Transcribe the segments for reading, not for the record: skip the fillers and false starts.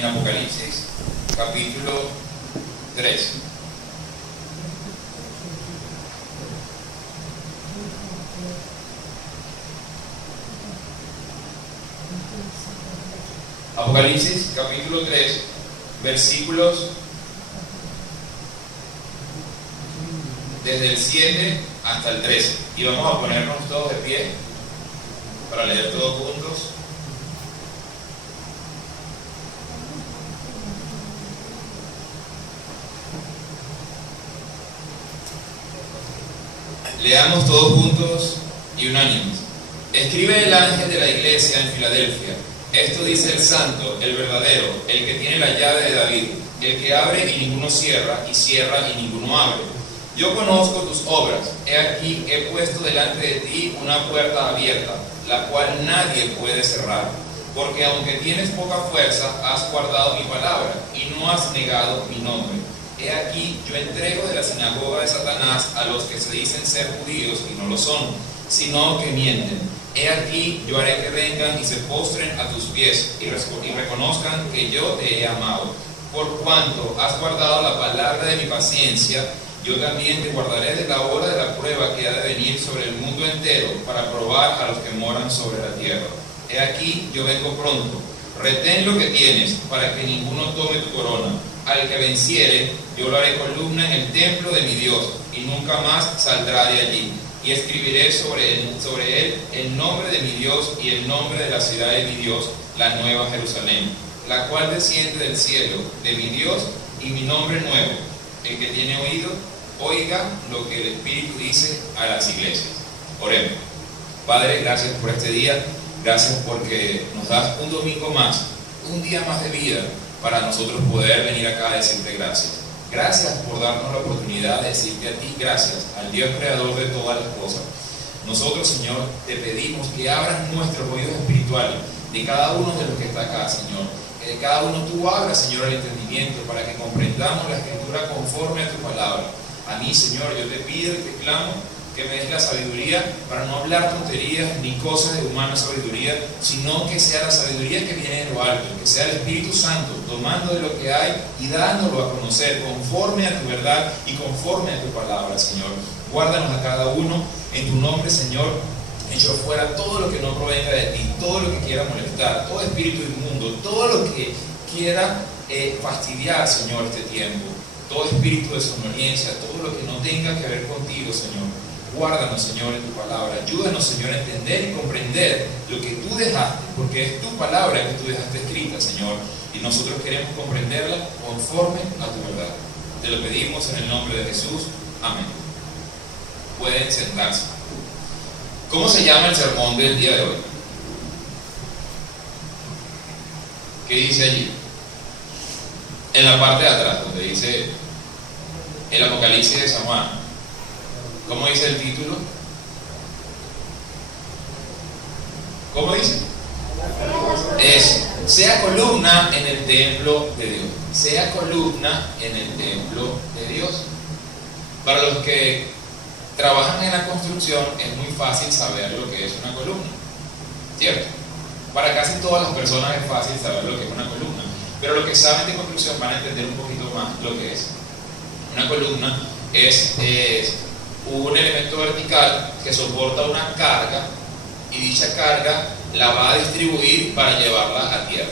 en Apocalipsis, capítulo 3. Apocalipsis, capítulo 3, versículos desde el 7 hasta el 13. Y vamos a ponernos todos de pie para leer todos juntos. Leamos todos juntos y unánimes. Escribe el ángel de la iglesia en Filadelfia. Esto dice el santo, el verdadero, el que tiene la llave de David, el que abre y ninguno cierra, y cierra y ninguno abre. Yo conozco tus obras. He aquí, he puesto delante de ti una puerta abierta, la cual nadie puede cerrar. Porque aunque tienes poca fuerza, has guardado mi palabra y no has negado mi nombre. He aquí, yo entrego de la sinagoga de Satanás a los que se dicen ser judíos y no lo son, sino que mienten. He aquí, yo haré que vengan y se postren a tus pies y reconozcan que yo te he amado. Por cuanto has guardado la palabra de mi paciencia, yo también te guardaré de la hora de la prueba que ha de venir sobre el mundo entero para probar a los que moran sobre la tierra. He aquí, yo vengo pronto. Retén lo que tienes para que ninguno tome tu corona. Al que venciere, yo lo haré columna en el templo de mi Dios y nunca más saldrá de allí. Y escribiré sobre él el nombre de mi Dios y el nombre de la ciudad de mi Dios, la nueva Jerusalén, la cual desciende del cielo de mi Dios, y mi nombre nuevo. El que tiene oído, oiga lo que el Espíritu dice a las iglesias. Oremos. Padre, gracias por este día, gracias porque nos das un domingo más, un día más de vida para nosotros poder venir acá a decirte gracias. Gracias por darnos la oportunidad de decirte a ti gracias, al Dios creador de todas las cosas. Nosotros, Señor, te pedimos que abras nuestros oídos espirituales de cada uno de los que está acá, Señor. Que de cada uno tú abras, Señor, el entendimiento para que comprendamos la Escritura conforme a tu palabra. A mí, Señor, yo te pido y te clamo que me des la sabiduría para no hablar tonterías ni cosas de humana sabiduría, sino que sea la sabiduría que viene de lo alto, que sea el Espíritu Santo tomando de lo que hay y dándolo a conocer conforme a tu verdad y conforme a tu palabra, Señor. Guárdanos a cada uno en tu nombre, Señor. Echo fuera todo lo que no provenga de ti, todo lo que quiera molestar, todo espíritu inmundo, todo lo que quiera fastidiar, Señor, este tiempo, todo espíritu de somnolencia, todo lo que no tenga que ver contigo, Señor. Guárdanos, Señor, en tu palabra. Ayúdanos, Señor, a entender y comprender lo que tú dejaste, porque es tu palabra que tú dejaste escrita, Señor, y nosotros queremos comprenderla conforme a tu verdad. Te lo pedimos en el nombre de Jesús. Amén. Pueden sentarse. ¿Cómo se llama el sermón del día de hoy? ¿Qué dice allí? En la parte de atrás, donde dice el Apocalipsis de San Juan. ¿Cómo dice el título? ¿Cómo dice? Es, sea columna en el templo de Dios. Sea columna en el templo de Dios. Para los que trabajan en la construcción es muy fácil saber lo que es una columna, ¿cierto? Para casi todas las personas es fácil saber lo que es una columna, pero los que saben de construcción van a entender un poquito más lo que es. Una columna es un elemento vertical que soporta una carga y dicha carga la va a distribuir para llevarla a tierra.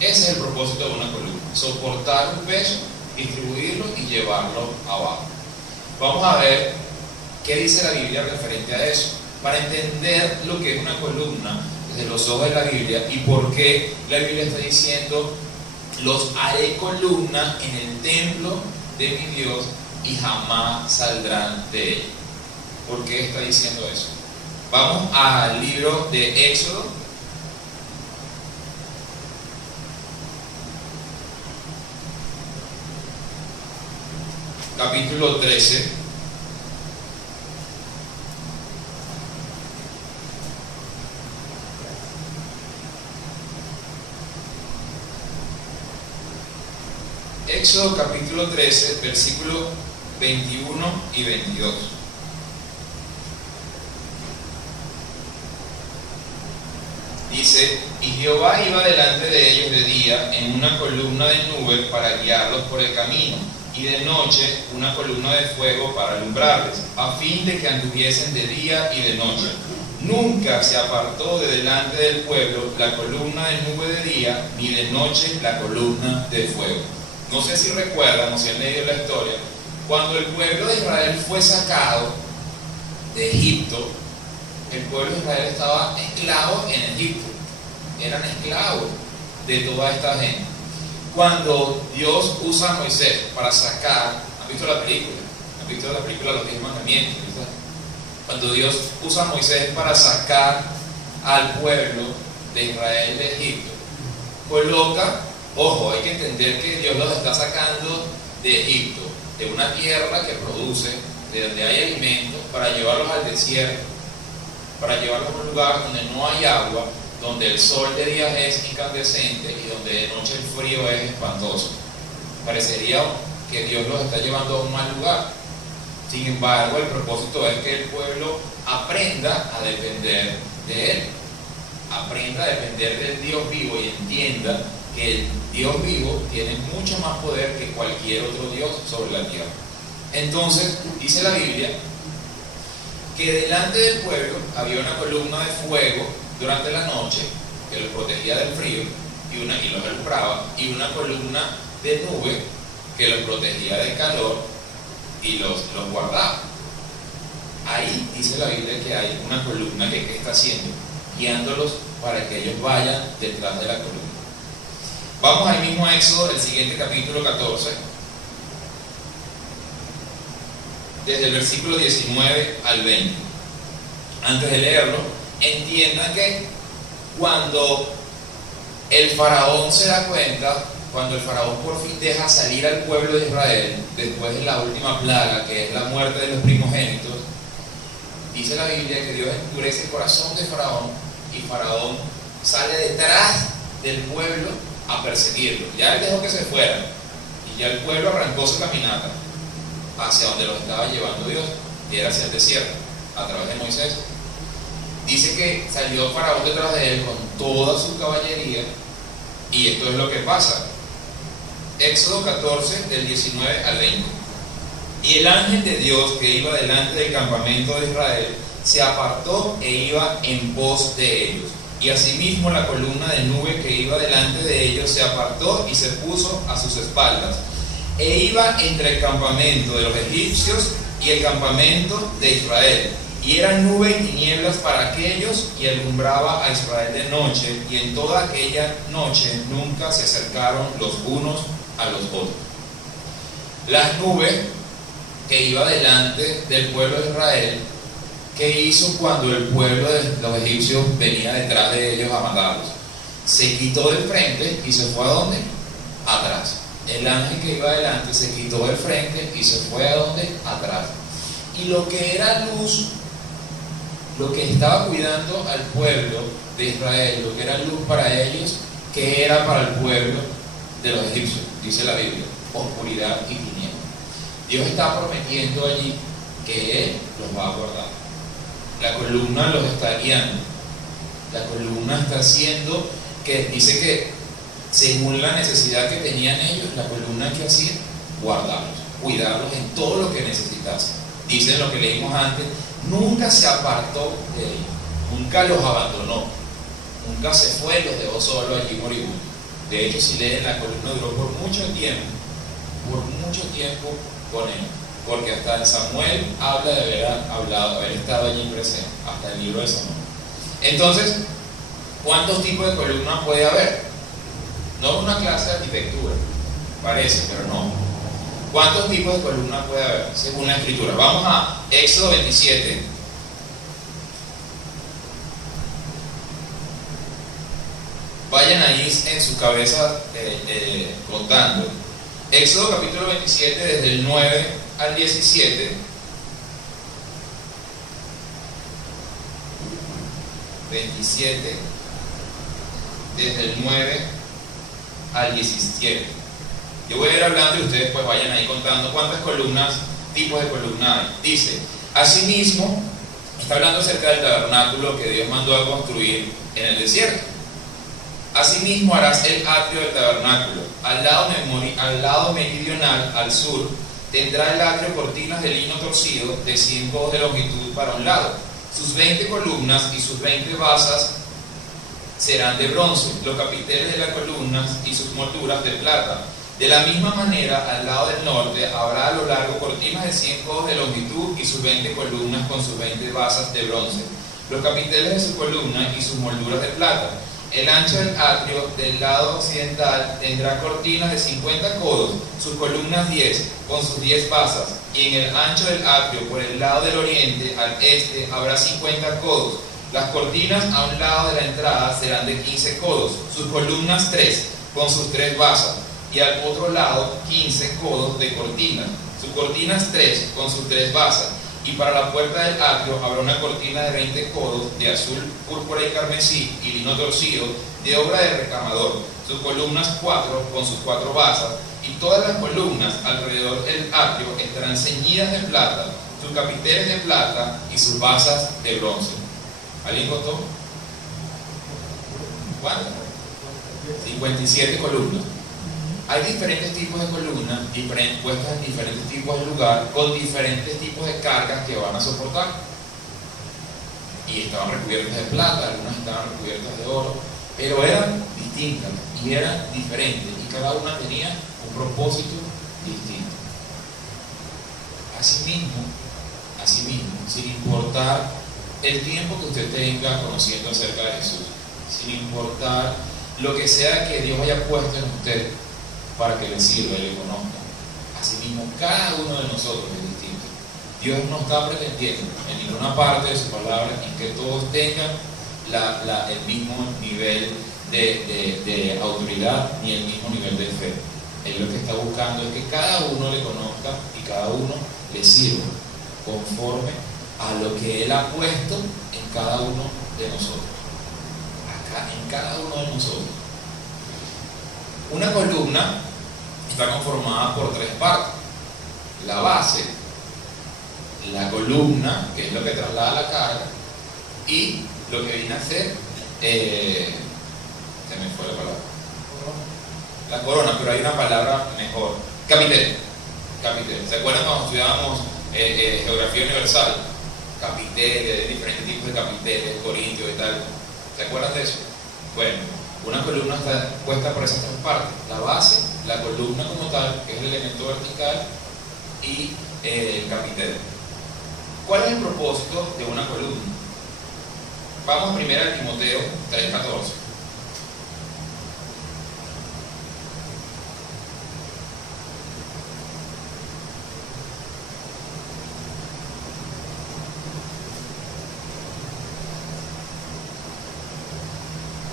Ese es el propósito de una columna, soportar un peso, distribuirlo y llevarlo abajo. Vamos a ver qué dice la Biblia referente a eso, para entender lo que es una columna desde los ojos de la Biblia y por qué la Biblia está diciendo: los haré columna en el templo de mi Dios y jamás saldrán de él. ¿Por qué está diciendo eso? Vamos al libro de Éxodo, capítulo 13. Éxodo capítulo 13, versículos 21 y 22. Dice, y Jehová iba delante de ellos de día en una columna de nube para guiarlos por el camino, y de noche una columna de fuego para alumbrarles, a fin de que anduviesen de día y de noche. Nunca se apartó de delante del pueblo la columna de nube de día, ni de noche la columna de fuego. No sé si recuerdan o si han leído la historia, cuando el pueblo de Israel fue sacado de Egipto, el pueblo de Israel estaba esclavo en Egipto, eran esclavos de toda esta gente. Cuando Dios usa a Moisés para sacar, ¿han visto la película? ¿Han visto la película Los 10 Mandamientos? Cuando Dios usa a Moisés para sacar al pueblo de Israel de Egipto, coloca, ojo, hay que entender que Dios los está sacando de Egipto, de una tierra que produce, de donde hay alimento, para llevarlos al desierto, para llevarlos a un lugar donde no hay agua, donde el sol de día es incandescente y donde de noche el frío es espantoso. Parecería que Dios los está llevando a un mal lugar. Sin embargo, el propósito es que el pueblo aprenda a depender de Él, aprenda a depender del Dios vivo y entienda que el Dios vivo tiene mucho más poder que cualquier otro Dios sobre la tierra. Entonces, dice la Biblia que delante del pueblo había una columna de fuego durante la noche que los protegía del frío y los alumbraba, y una columna de nube que los protegía del calor y los guardaba. Ahí dice la Biblia que hay una columna que está haciendo, guiándolos para que ellos vayan detrás de la columna. Vamos ahí mismo a Éxodo, el siguiente capítulo 14, desde el versículo 19 al 20. Antes de leerlo, entiendan que cuando el faraón se da cuenta, cuando el faraón por fin deja salir al pueblo de Israel, después de la última plaga, que es la muerte de los primogénitos, dice la Biblia que Dios endurece el corazón de Faraón, y Faraón sale detrás del pueblo a perseguirlo. Ya él dejó que se fueran, y ya el pueblo arrancó su caminata hacia donde los estaba llevando Dios, y era hacia el desierto, a través de Moisés. Dice que salió Faraón detrás de él con toda su caballería, y esto es lo que pasa. Éxodo 14, del 19 al 20. Y el ángel de Dios que iba delante del campamento de Israel se apartó e iba en pos de ellos. Y asimismo la columna de nube que iba delante de ellos se apartó y se puso a sus espaldas. E iba entre el campamento de los egipcios y el campamento de Israel. Y era nube y tinieblas para aquellos, y alumbraba a Israel de noche, y en toda aquella noche nunca se acercaron los unos a los otros. Las nubes que iba delante del pueblo de Israel, ¿qué hizo cuando el pueblo de los egipcios venía detrás de ellos a matarlos? Se quitó del frente y se fue ¿a dónde? Atrás. El ángel que iba delante se quitó del frente y se fue ¿a dónde? Atrás. Y lo que era luz, lo que estaba cuidando al pueblo de Israel, lo que era luz para ellos, ¿qué era para el pueblo de los egipcios? Dice la Biblia, oscuridad y tinieblas. Dios está prometiendo allí que Él los va a guardar. La columna los está guiando. La columna está haciendo que, dice que según la necesidad que tenían ellos, la columna que hacía, guardarlos, cuidarlos en todo lo que necesitasen. Dicen lo que leímos antes, nunca se apartó de ellos, nunca los abandonó, nunca se fue y los dejó solo allí moribundos. De hecho, si leen, la columna duró por mucho tiempo con él, porque hasta en Samuel habla de haber estado allí presente, hasta el libro de Samuel. Entonces, ¿cuántos tipos de columnas puede haber? No una clase de arquitectura, parece, pero no. ¿Cuántos tipos de columnas puede haber según la escritura? Vamos a Éxodo 27. Vayan ahí en su cabeza contando. Éxodo capítulo 27, desde el 9 al 17. 27, desde el 9 al 17. Yo voy a ir hablando y ustedes pues vayan ahí contando cuántas columnas, tipos de columnas hay. Dice, asimismo, está hablando acerca del tabernáculo que Dios mandó a construir en el desierto. Asimismo harás el atrio del tabernáculo. Al lado meridional, al sur, tendrá el atrio cortinas de lino torcido de 100 codos de longitud para un lado. Sus 20 columnas y sus 20 basas serán de bronce, los capiteles de las columnas y sus molduras de plata. De la misma manera, al lado del norte habrá a lo largo cortinas de 100 codos de longitud y sus 20 columnas con sus 20 basas de bronce, los capiteles de sus columnas y sus molduras de plata. El ancho del atrio del lado occidental tendrá cortinas de 50 codos, sus columnas 10, con sus 10 basas, y en el ancho del atrio por el lado del oriente al este habrá 50 codos. Las cortinas a un lado de la entrada serán de 15 codos, sus columnas 3, con sus 3 basas, y al otro lado 15 codos de cortinas, sus cortinas 3, con sus 3 basas. Y para la puerta del atrio habrá una cortina de 20 codos de azul, púrpura y carmesí y lino torcido de obra de recamador, sus columnas 4 con sus 4 basas, y todas las columnas alrededor del atrio estarán ceñidas de plata, sus capiteles de plata y sus basas de bronce. ¿Alguien contó? ¿Cuántas? 57 columnas. Hay diferentes tipos de columnas, puestas en diferentes tipos de lugar, con diferentes tipos de cargas que van a soportar. Y estaban recubiertas de plata, algunas estaban recubiertas de oro, pero eran distintas y eran diferentes, y cada una tenía un propósito distinto. Asimismo, sin importar el tiempo que usted tenga conociendo acerca de Jesús, sin importar lo que sea que Dios haya puesto en usted para que le sirva y le conozca. Asimismo, cada uno de nosotros es distinto. Dios no está pretendiendo en ninguna parte de su palabra en que todos tengan el mismo nivel de autoridad ni el mismo nivel de fe. Él lo que está buscando es que cada uno le conozca y cada uno le sirva conforme a lo que Él ha puesto en cada uno de nosotros. Acá, en cada uno de nosotros. Una columna está conformada por 3 partes: la base, la columna, que es lo que traslada la carga, y lo que viene a ser, se me fue la palabra, la corona, pero hay una palabra mejor: capitel. ¿Se acuerdan cuando estudiábamos geografía universal? Capiteles, diferentes tipos de capiteles, corintios y tal. ¿Se acuerdan de eso? Bueno, una columna está puesta por esas 3 partes: la base, la columna como tal, que es el elemento vertical, y el capitel. ¿Cuál es el propósito de una columna? Vamos primero a Timoteo 3:14.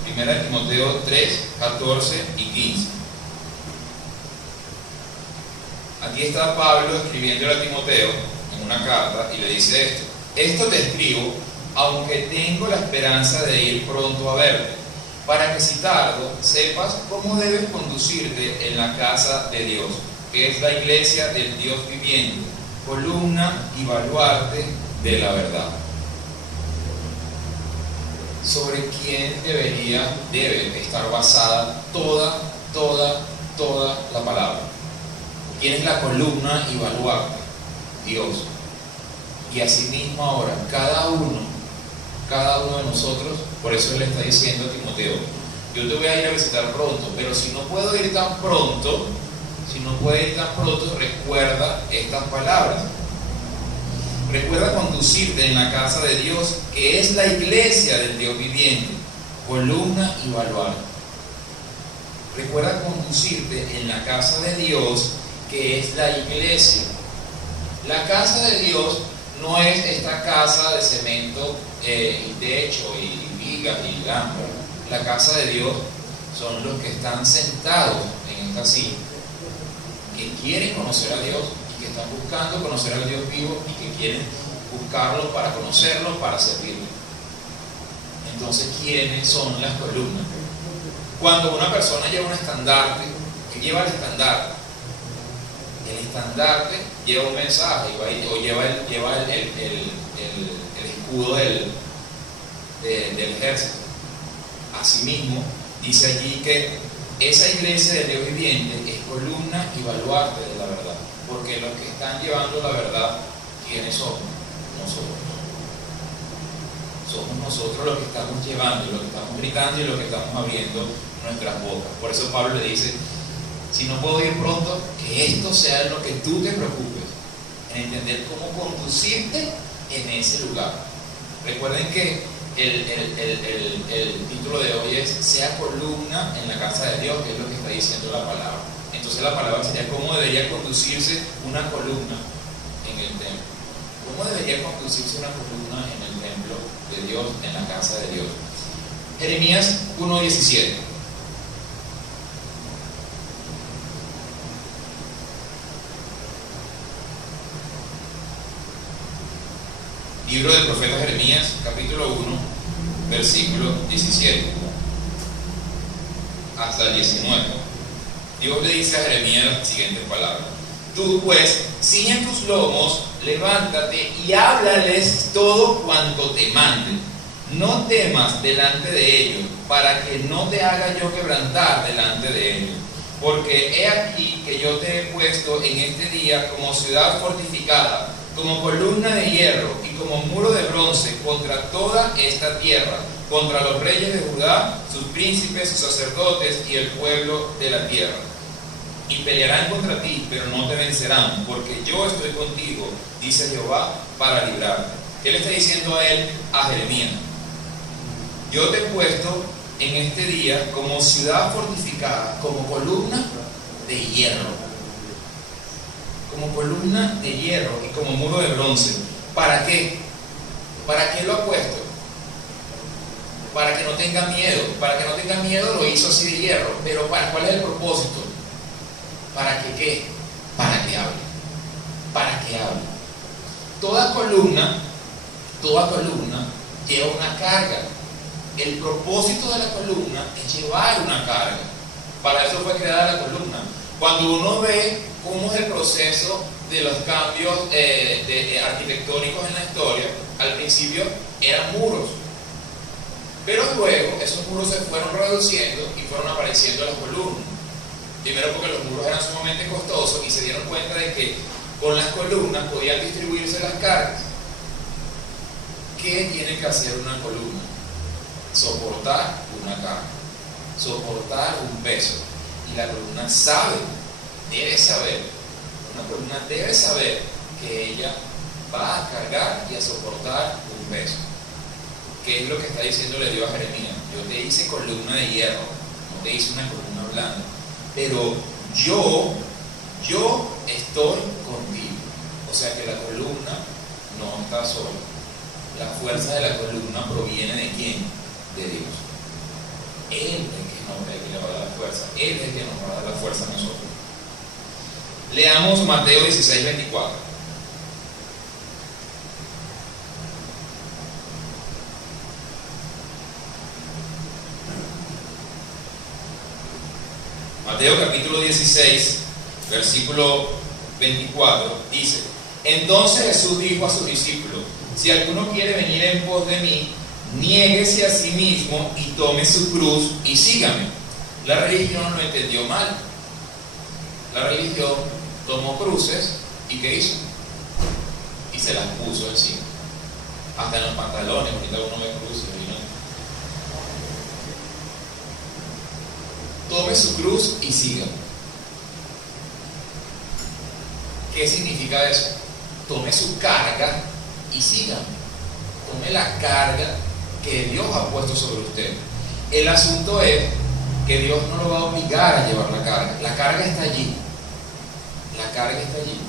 Primera de Timoteo 3, 14 y 15. Aquí está Pablo escribiendo a Timoteo en una carta y le dice esto: esto te escribo, aunque tengo la esperanza de ir pronto a verte, para que si tardo sepas cómo debes conducirte en la casa de Dios, que es la iglesia del Dios viviente, columna y baluarte de la verdad. Sobre quién debe estar basada toda la palabra. ¿Quién es la columna y baluarte? Dios. Y asimismo ahora, cada uno de nosotros, por eso él le está diciendo a Timoteo: yo te voy a ir a visitar pronto, pero si no puedo ir tan pronto, recuerda estas palabras. Recuerda conducirte en la casa de Dios, que es la iglesia del Dios viviente, columna y baluarte. Recuerda conducirte en la casa de Dios, que es la iglesia. La casa de Dios no es esta casa de cemento y techo y vigas y lámparas. La casa de Dios son los que están sentados en esta silla, que quieren conocer a Dios, que están buscando conocer al Dios vivo y que quieren buscarlo para conocerlo, para servirlo. Entonces, ¿quiénes son las columnas? Cuando una persona lleva un estandarte, ¿qué lleva el estandarte? El estandarte lleva un mensaje o lleva el escudo del ejército. Asimismo, dice allí que esa iglesia de Dios viviente es columna y baluarte de la verdad, porque los que están llevando la verdad, ¿quiénes somos? Nosotros. Somos nosotros los que estamos llevando, los que estamos gritando y los que estamos abriendo nuestras bocas. Por eso Pablo le dice, si no puedo ir pronto, que esto sea lo que tú te preocupes, en entender cómo conducirte en ese lugar. Recuerden que el título de hoy es sea columna en la casa de Dios, que es lo que está diciendo la palabra. Entonces la palabra sería cómo debería conducirse una columna en el templo. ¿Cómo debería conducirse una columna en el templo de Dios, en la casa de Dios? Jeremías 1:17. Libro del profeta Jeremías, capítulo 1, versículo 17 hasta el 19. Dios le dice a Jeremías las siguientes palabras: tú pues, ciñe tus lomos, levántate y háblales todo cuanto te manden. No temas delante de ellos, para que no te haga yo quebrantar delante de ellos. Porque he aquí que yo te he puesto en este día como ciudad fortificada, como columna de hierro y como muro de bronce contra toda esta tierra, contra los reyes de Judá, sus príncipes, sus sacerdotes y el pueblo de la tierra. Y pelearán contra ti, pero no te vencerán, porque yo estoy contigo, dice Jehová, para librarte. ¿Qué le está diciendo a él, a Jeremías? Yo te he puesto en este día como ciudad fortificada, como columna de hierro. Como columna de hierro y como muro de bronce. ¿Para qué? ¿Para qué lo ha puesto? Para que no tenga miedo. Para que no tenga miedo lo hizo así de hierro. Pero ¿cuál es el propósito? ¿Para que qué? Para que hable. Para que hable. Toda columna lleva una carga. El propósito de la columna es llevar una carga. Para eso fue creada la columna. Cuando uno ve cómo es el proceso de los cambios arquitectónicos en la historia, al principio eran muros, pero luego esos muros se fueron reduciendo y fueron apareciendo las columnas. Primero porque los muros eran sumamente costosos y se dieron cuenta de que con las columnas podían distribuirse las cargas. ¿Qué tiene que hacer una columna? Soportar una carga, soportar un peso. Y la columna debe saber, una columna debe saber que ella va a cargar y a soportar un peso. ¿Qué es lo que está diciéndole Dios a Jeremías? Yo te hice columna de hierro, no te hice una columna blanda, pero yo estoy contigo. O sea que la columna no está sola. La fuerza de la columna proviene de ¿quién? De Dios. Él es el que le va a dar la fuerza. Él es el que nos va a dar la fuerza a nosotros. Leamos Mateo 16:24. Mateo capítulo 16, versículo 24, dice: entonces Jesús dijo a sus discípulos: si alguno quiere venir en pos de mí, niéguese a sí mismo y tome su cruz y sígame. La religión lo entendió mal. La religión tomó cruces y ¿qué hizo? Y se las puso encima. Hasta en los pantalones, ahorita uno ve cruces, ¿no? Tome su cruz y sígame. ¿Qué significa eso? Tome su carga y sígame. Tome la carga que Dios ha puesto sobre usted. El asunto es que Dios no lo va a obligar a llevar la carga. La carga está allí. La carga está allí.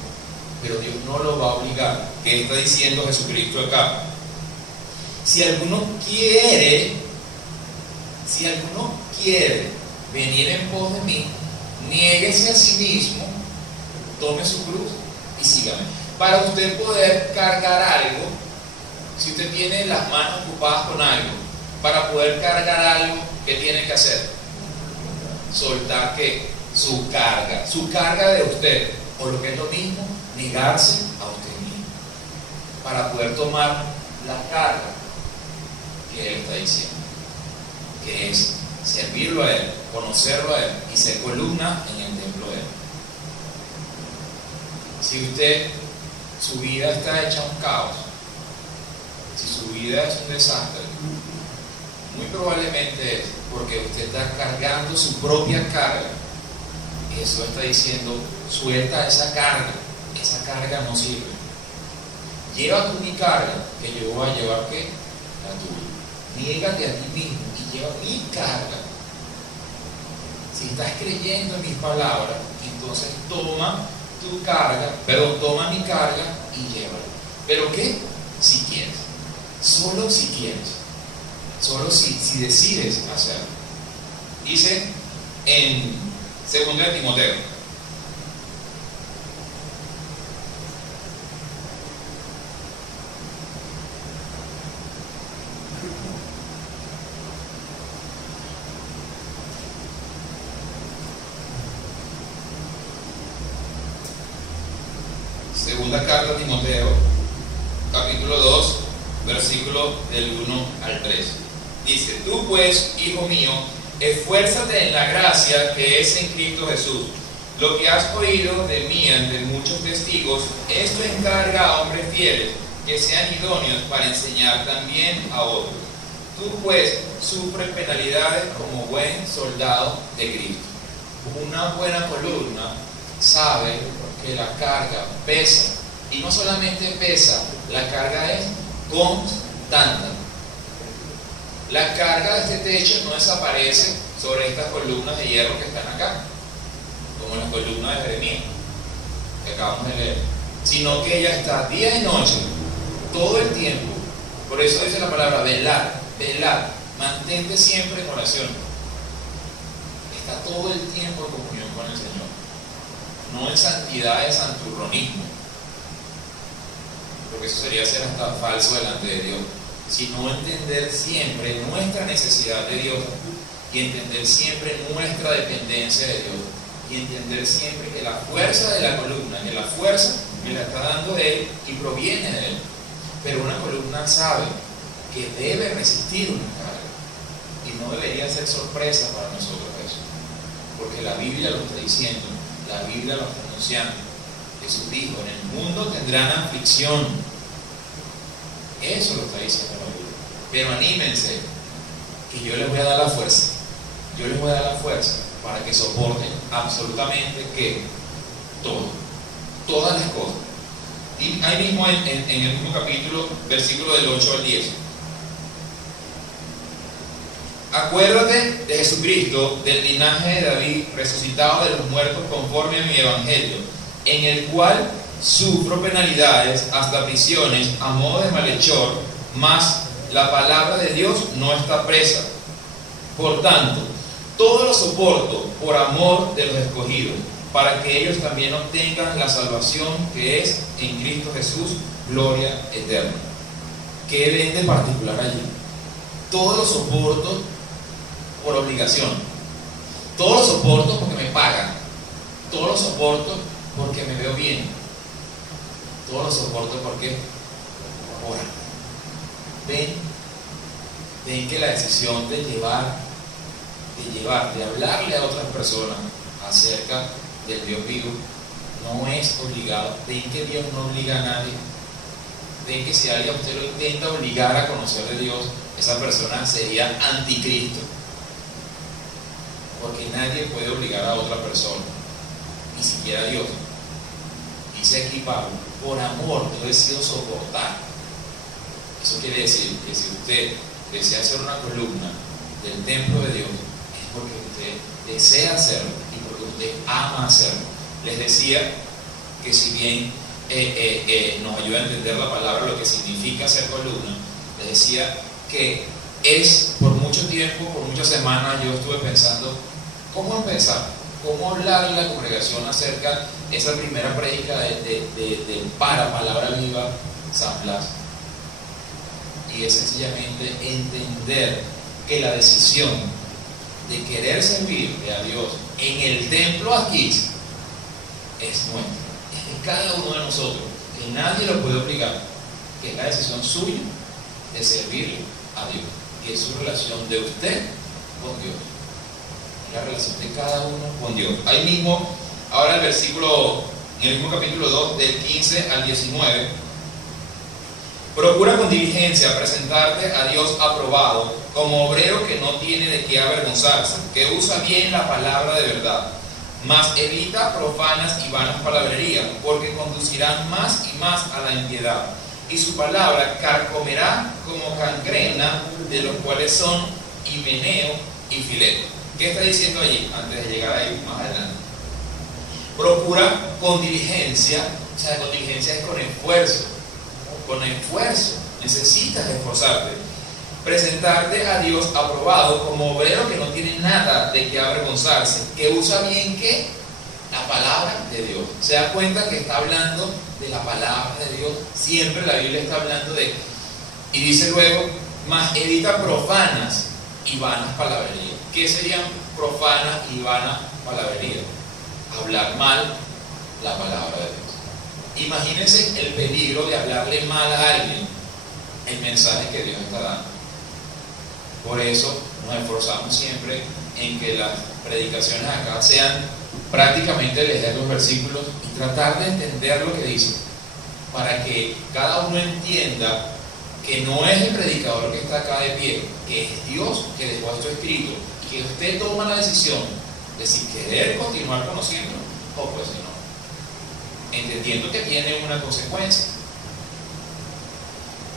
Pero Dios no lo va a obligar. ¿Qué está diciendo Jesucristo acá? Si alguno quiere venir en pos de mí, niéguese a sí mismo, tome su cruz y sígame. Para usted poder cargar algo, si usted tiene las manos ocupadas con algo, para poder cargar algo, ¿qué tiene que hacer? Soltar ¿qué? Su carga de usted, o lo que es lo mismo, negarse a usted mismo, para poder tomar la carga que Él está diciendo. que es servirlo a Él, conocerlo a Él y ser columna en el templo de Él. Si su vida está hecha un caos, si su vida es un desastre, muy probablemente es porque usted está cargando su propia carga. Y eso está diciendo, suelta esa carga no sirve. Lleva tú mi carga, que yo voy a llevar ¿qué? La tuya. Niégate a ti mismo y lleva mi carga. Si estás creyendo en mis palabras, entonces toma mi carga y llévala. ¿Pero qué? Si quieres. Solo si quieres. Solo si decides hacerlo. Dice en 2 Timoteo. Segunda carta a Timoteo, capítulo 2, versículo del 1 al 3. Dice: tú pues, hijo mío, esfuérzate en la gracia que es en Cristo Jesús. Lo que has oído de mí ante muchos testigos, esto encarga a hombres fieles, que sean idóneos para enseñar también a otros. Tú pues, sufre penalidades como buen soldado de Cristo. Una buena columna sabe que la carga pesa, y no solamente pesa, la carga es constante. La carga de este techo no desaparece sobre estas columnas de hierro que están acá, como las columnas de Jeremías que acabamos de leer, sino que ella está día y noche, todo el tiempo. Por eso dice la palabra velar, mantente siempre en oración. Está todo el tiempo en comunión con el Señor, no en santidad de santurronismo, porque eso sería ser hasta falso delante de Dios, sino entender siempre nuestra necesidad de Dios y entender siempre nuestra dependencia de Dios y entender siempre que la fuerza de la columna, que la fuerza me la está dando Él y proviene de Él. Pero una columna sabe que debe resistir una carga y no debería ser sorpresa para nosotros eso, porque la Biblia lo está diciendo, la Biblia lo está anunciando. Jesús dijo: en el mundo tendrán aflicción. Eso lo está diciendo la Biblia. Pero anímense, que yo les voy a dar la fuerza. Yo les voy a dar la fuerza para que soporten absolutamente que todo, todas las cosas. Y ahí mismo en el mismo capítulo, versículo del 8 al 10. Acuérdate de Jesucristo, del linaje de David, resucitado de los muertos conforme a mi evangelio, en el cual sufro penalidades hasta prisiones a modo de malhechor, mas la palabra de Dios no está presa. Por tanto, todo lo soporto por amor de los escogidos, para que ellos también obtengan la salvación que es en Cristo Jesús, gloria eterna. ¿Qué ven de particular allí? Todo lo soporto por obligación. Todo lo soporto porque me pagan. Todo lo soporto porque me veo bien. Todo lo soporto porque ora. Ven que la decisión de hablarle a otras personas acerca del Dios vivo no es obligado. Ven que Dios no obliga a nadie. Ven que si alguien a usted lo intenta obligar a conocer de Dios, esa persona sería anticristo, porque nadie puede obligar a otra persona, ni siquiera a Dios. Dice aquí Pablo: por amor yo decido soportar. Eso quiere decir que si usted desea hacer una columna del templo de Dios, es porque usted desea hacerlo y porque usted ama hacerlo. Les decía que si bien nos ayuda a entender la palabra, lo que significa ser columna, les decía que es por mucho tiempo, por muchas semanas, yo estuve pensando cómo empezar, cómo hablar en la congregación acerca de esa primera prédica de para Palabra Viva San Blas. Y es sencillamente entender que la decisión de querer servirle a Dios en el templo aquí es nuestra, es de cada uno de nosotros, que nadie lo puede obligar, que es la decisión suya de servirle a Dios, y es su relación de usted con Dios. La relación de cada uno con Dios. Ahí mismo, ahora en el mismo capítulo 2, del 15 al 19, procura con diligencia presentarte a Dios aprobado, como obrero que no tiene de qué avergonzarse, que usa bien la palabra de verdad, mas evita profanas y vanas palabrerías, porque conducirán más y más a la impiedad, y su palabra carcomerá como gangrena, de los cuales son Himeneo y Fileto. ¿Qué está diciendo allí? Antes de llegar ahí más adelante. Procura con diligencia, o sea, con diligencia es con esfuerzo. Con esfuerzo, necesitas esforzarte. Presentarte a Dios aprobado como obrero que no tiene nada de qué avergonzarse, que usa bien ¿qué? La palabra de Dios. Se da cuenta que está hablando de la palabra de Dios. Siempre la Biblia está hablando de. Y dice luego, mas evita profanas y vanas palabrerías. ¿Qué serían profanas y vanas palabrerías? Hablar mal la palabra de Dios. Imagínense el peligro de hablarle mal a alguien el mensaje que Dios está dando. Por eso nos esforzamos siempre en que las predicaciones acá sean prácticamente leer los versículos y tratar de entender lo que dice, para que cada uno entienda que no es el predicador que está acá de pie, que es Dios que dejó esto escrito, y que usted toma la decisión de si querer continuar conociendo o pues si no, entendiendo que tiene una consecuencia.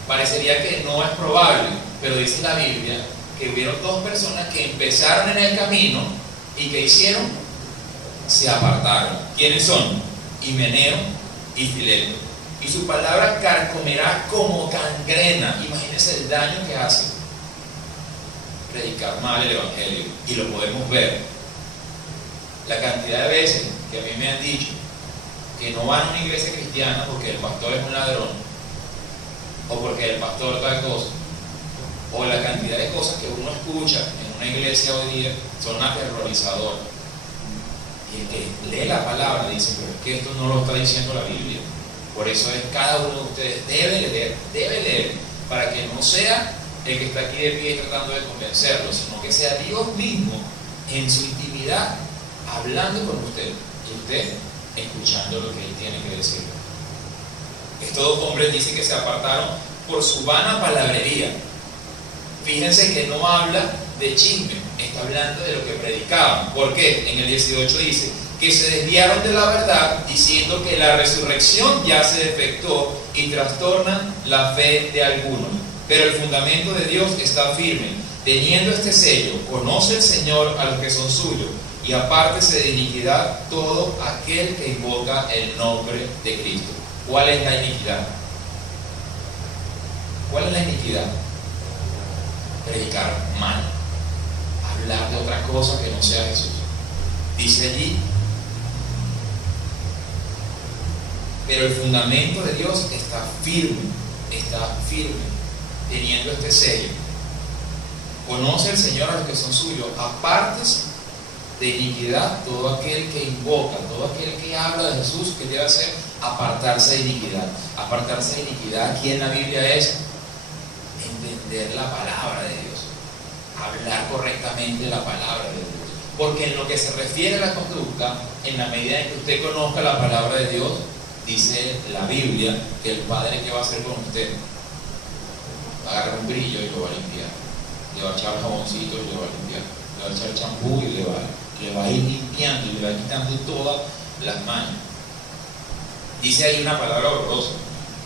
Parecería que no es probable, pero dice la Biblia que hubieron dos personas que empezaron en el camino y que hicieron, se apartaron. ¿Quiénes son? Himeneo y Fileto. Y su palabra carcomerá como gangrena. Imagínense el daño que hace predicar mal el evangelio, y lo podemos ver. La cantidad de veces que a mí me han dicho que no van a una iglesia cristiana porque el pastor es un ladrón, o porque el pastor tal cosa, o la cantidad de cosas que uno escucha en una iglesia hoy día son aterrorizadoras. Y el que lee la palabra dice, pero es que esto no lo está diciendo la Biblia. Por eso es cada uno de ustedes debe leer, para que no sea el que está aquí de pie tratando de convencerlo, sino que sea Dios mismo en su intimidad hablando con usted, y usted escuchando lo que Él tiene que decir. Estos dos hombres dicen que se apartaron por su vana palabrería. Fíjense que no habla de chisme, está hablando de lo que predicaban. ¿Por qué? En el 18 dice que se desviaron de la verdad, diciendo que la resurrección ya se efectuó, y trastornan la fe de algunos. Pero el fundamento de Dios está firme. Teniendo este sello, conoce el Señor a los que son suyos, y apártese de iniquidad todo aquel que invoca el nombre de Cristo. ¿Cuál es la iniquidad? ¿Cuál es la iniquidad? Predicar mal, hablar de otra cosa que no sea Jesús. Dice allí, pero el fundamento de Dios está firme, teniendo este sello. Conoce el Señor a los que son suyos, apártese de iniquidad todo aquel que invoca, todo aquel que habla de Jesús. ¿Qué debe hacer? Apartarse de iniquidad. Apartarse de iniquidad aquí en la Biblia es entender la palabra de Dios, hablar correctamente la palabra de Dios, porque en lo que se refiere a la conducta, en la medida en que usted conozca la palabra de Dios, dice la Biblia que el Padre, ¿qué va a hacer con usted? Va a agarrar un brillo y lo va a limpiar, le va a echar jaboncito y lo va a limpiar, le va a echar champú y le va a ir limpiando y le va quitando todas las manos. Dice ahí una palabra horrorosa,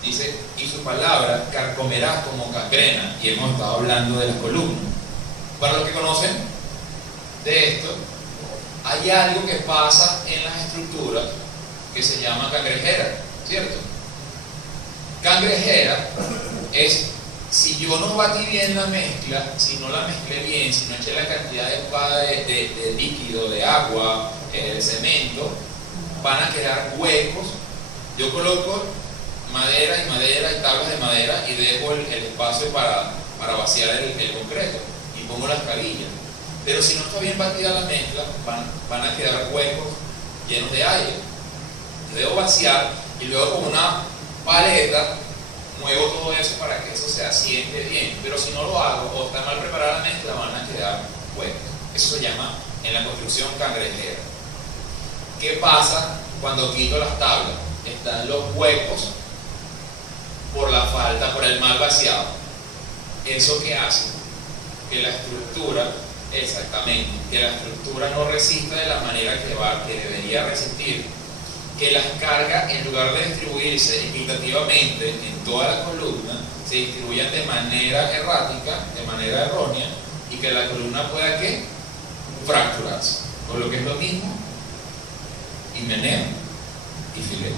dice, y su palabra carcomerá como gangrena, y hemos estado hablando de las columnas. Para los que conocen de esto, hay algo que pasa en las estructuras que se llama cangrejera, ¿cierto? Cangrejera es, si yo no batí bien la mezcla, si no la mezclé bien, si no eché la cantidad de líquido, de agua, de cemento, van a quedar huecos. Yo coloco madera y tablas de madera y dejo el espacio para vaciar el concreto y pongo las cabillas. Pero si no está bien batida la mezcla, van a quedar huecos llenos de aire. Yo debo vaciar y luego con una paleta muevo todo eso para que eso se asiente bien. Pero si no lo hago o está mal preparada la mezcla, van a quedar huecos. Eso se llama en la construcción cangrejera. ¿Qué pasa cuando quito las tablas? Están los huecos por la falta, por el mal vaciado. ¿Eso qué hace? Que la estructura, exactamente, que la estructura no resista de la manera que debería resistir. Que las cargas, en lugar de distribuirse equitativamente en toda la columna, se distribuyan de manera errática, de manera errónea, y que la columna pueda, ¿qué? Fracturarse. Por lo que es lo mismo, himeneo y filete.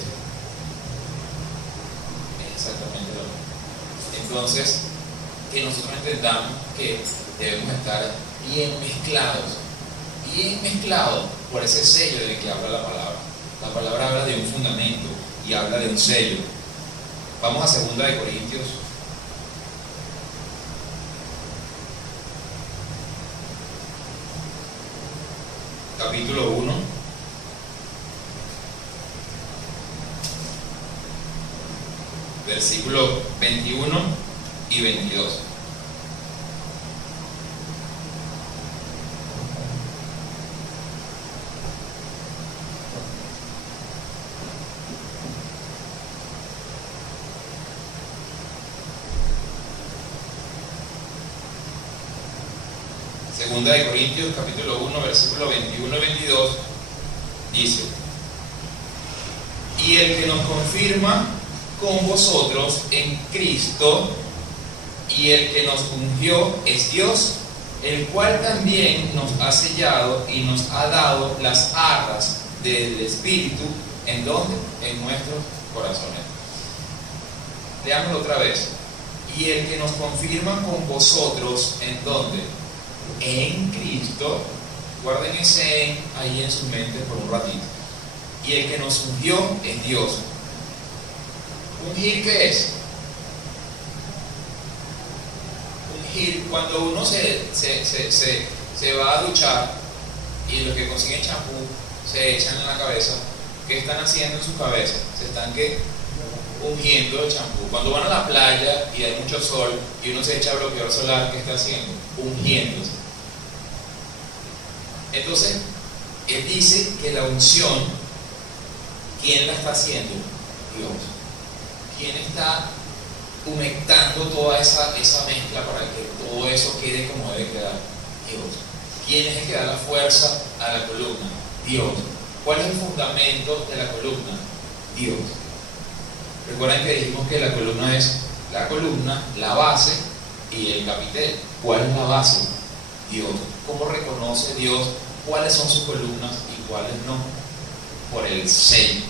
Es exactamente lo mismo. Entonces, que nosotros entendamos que debemos estar bien mezclados por ese sello del que habla la palabra. La palabra habla de un fundamento y habla de un sello. Vamos a 2 de Corintios. Capítulo 1. Versículo 21 y 22. Segunda de Corintios, capítulo 1, versículo 21 y 22, dice: y el que nos confirma con vosotros en Cristo, y el que nos ungió es Dios, el cual también nos ha sellado y nos ha dado las arras del Espíritu. ¿En dónde? En nuestros corazones. Leámoslo otra vez. Y el que nos confirma con vosotros, ¿en dónde? En Cristo. Guarden ese en ahí en su mente por un ratito. Y el que nos ungió es Dios. ¿Ungir qué es? Ungir, cuando uno se va a duchar y los que consiguen champú se echan en la cabeza, ¿qué están haciendo en su cabeza? Se están ungiendo el champú. Cuando van a la playa y hay mucho sol y uno se echa bloqueador solar, ¿qué está haciendo? Ungiéndose. Entonces, él dice que la unción, ¿quién la está haciendo? Dios. ¿Quién está humectando toda esa mezcla para que todo eso quede como debe quedar? Dios. ¿Quién es el que da la fuerza a la columna? Dios. ¿Cuál es el fundamento de la columna? Dios. Recuerden que dijimos que la columna es la base y el capitel. ¿Cuál es la base? Dios. ¿Cómo reconoce Dios cuáles son sus columnas y cuáles no? Por el sello.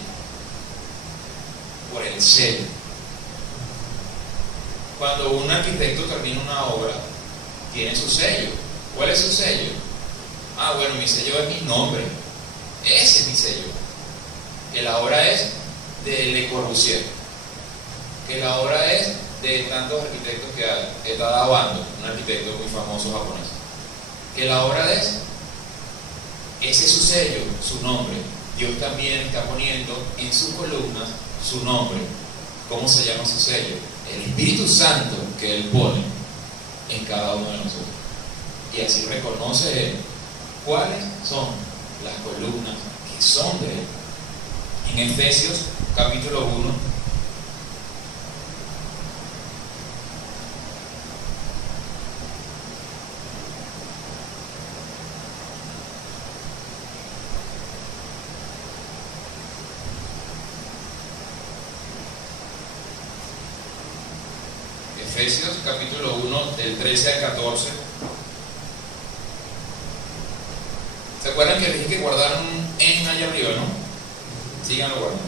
Por el sello. Cuando un arquitecto termina una obra, tiene su sello. ¿Cuál es su sello? Ah, bueno, mi sello es mi nombre. Ese es mi sello. Que la obra es de Le Corbusier. Que la obra es de tantos arquitectos que hay. Está Abando, un arquitecto muy famoso japonés. Que la obra es, ese es su sello, su nombre. Dios también está poniendo en sus columnas su nombre. ¿Cómo se llama su sello? El Espíritu Santo que Él pone en cada uno de nosotros. Y así reconoce Él cuáles son las columnas que son de Él. En Efesios capítulo 1, Efesios capítulo 1 del 13 al 14. ¿Se acuerdan que les dije que guardaron en allá arriba, no? Síganlo guardando.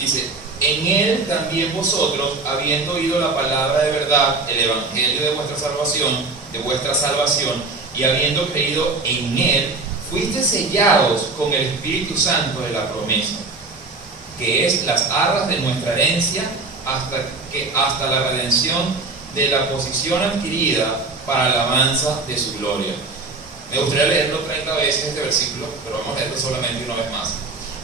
Dice: en Él también vosotros, habiendo oído la palabra de verdad, el evangelio de vuestra salvación, y habiendo creído en Él, fuiste sellados con el Espíritu Santo de la promesa, que es las arras de nuestra herencia, hasta la redención de la posición adquirida para la alabanza de su gloria. Me gustaría leerlo 30 veces este versículo, pero vamos a leerlo solamente una vez más.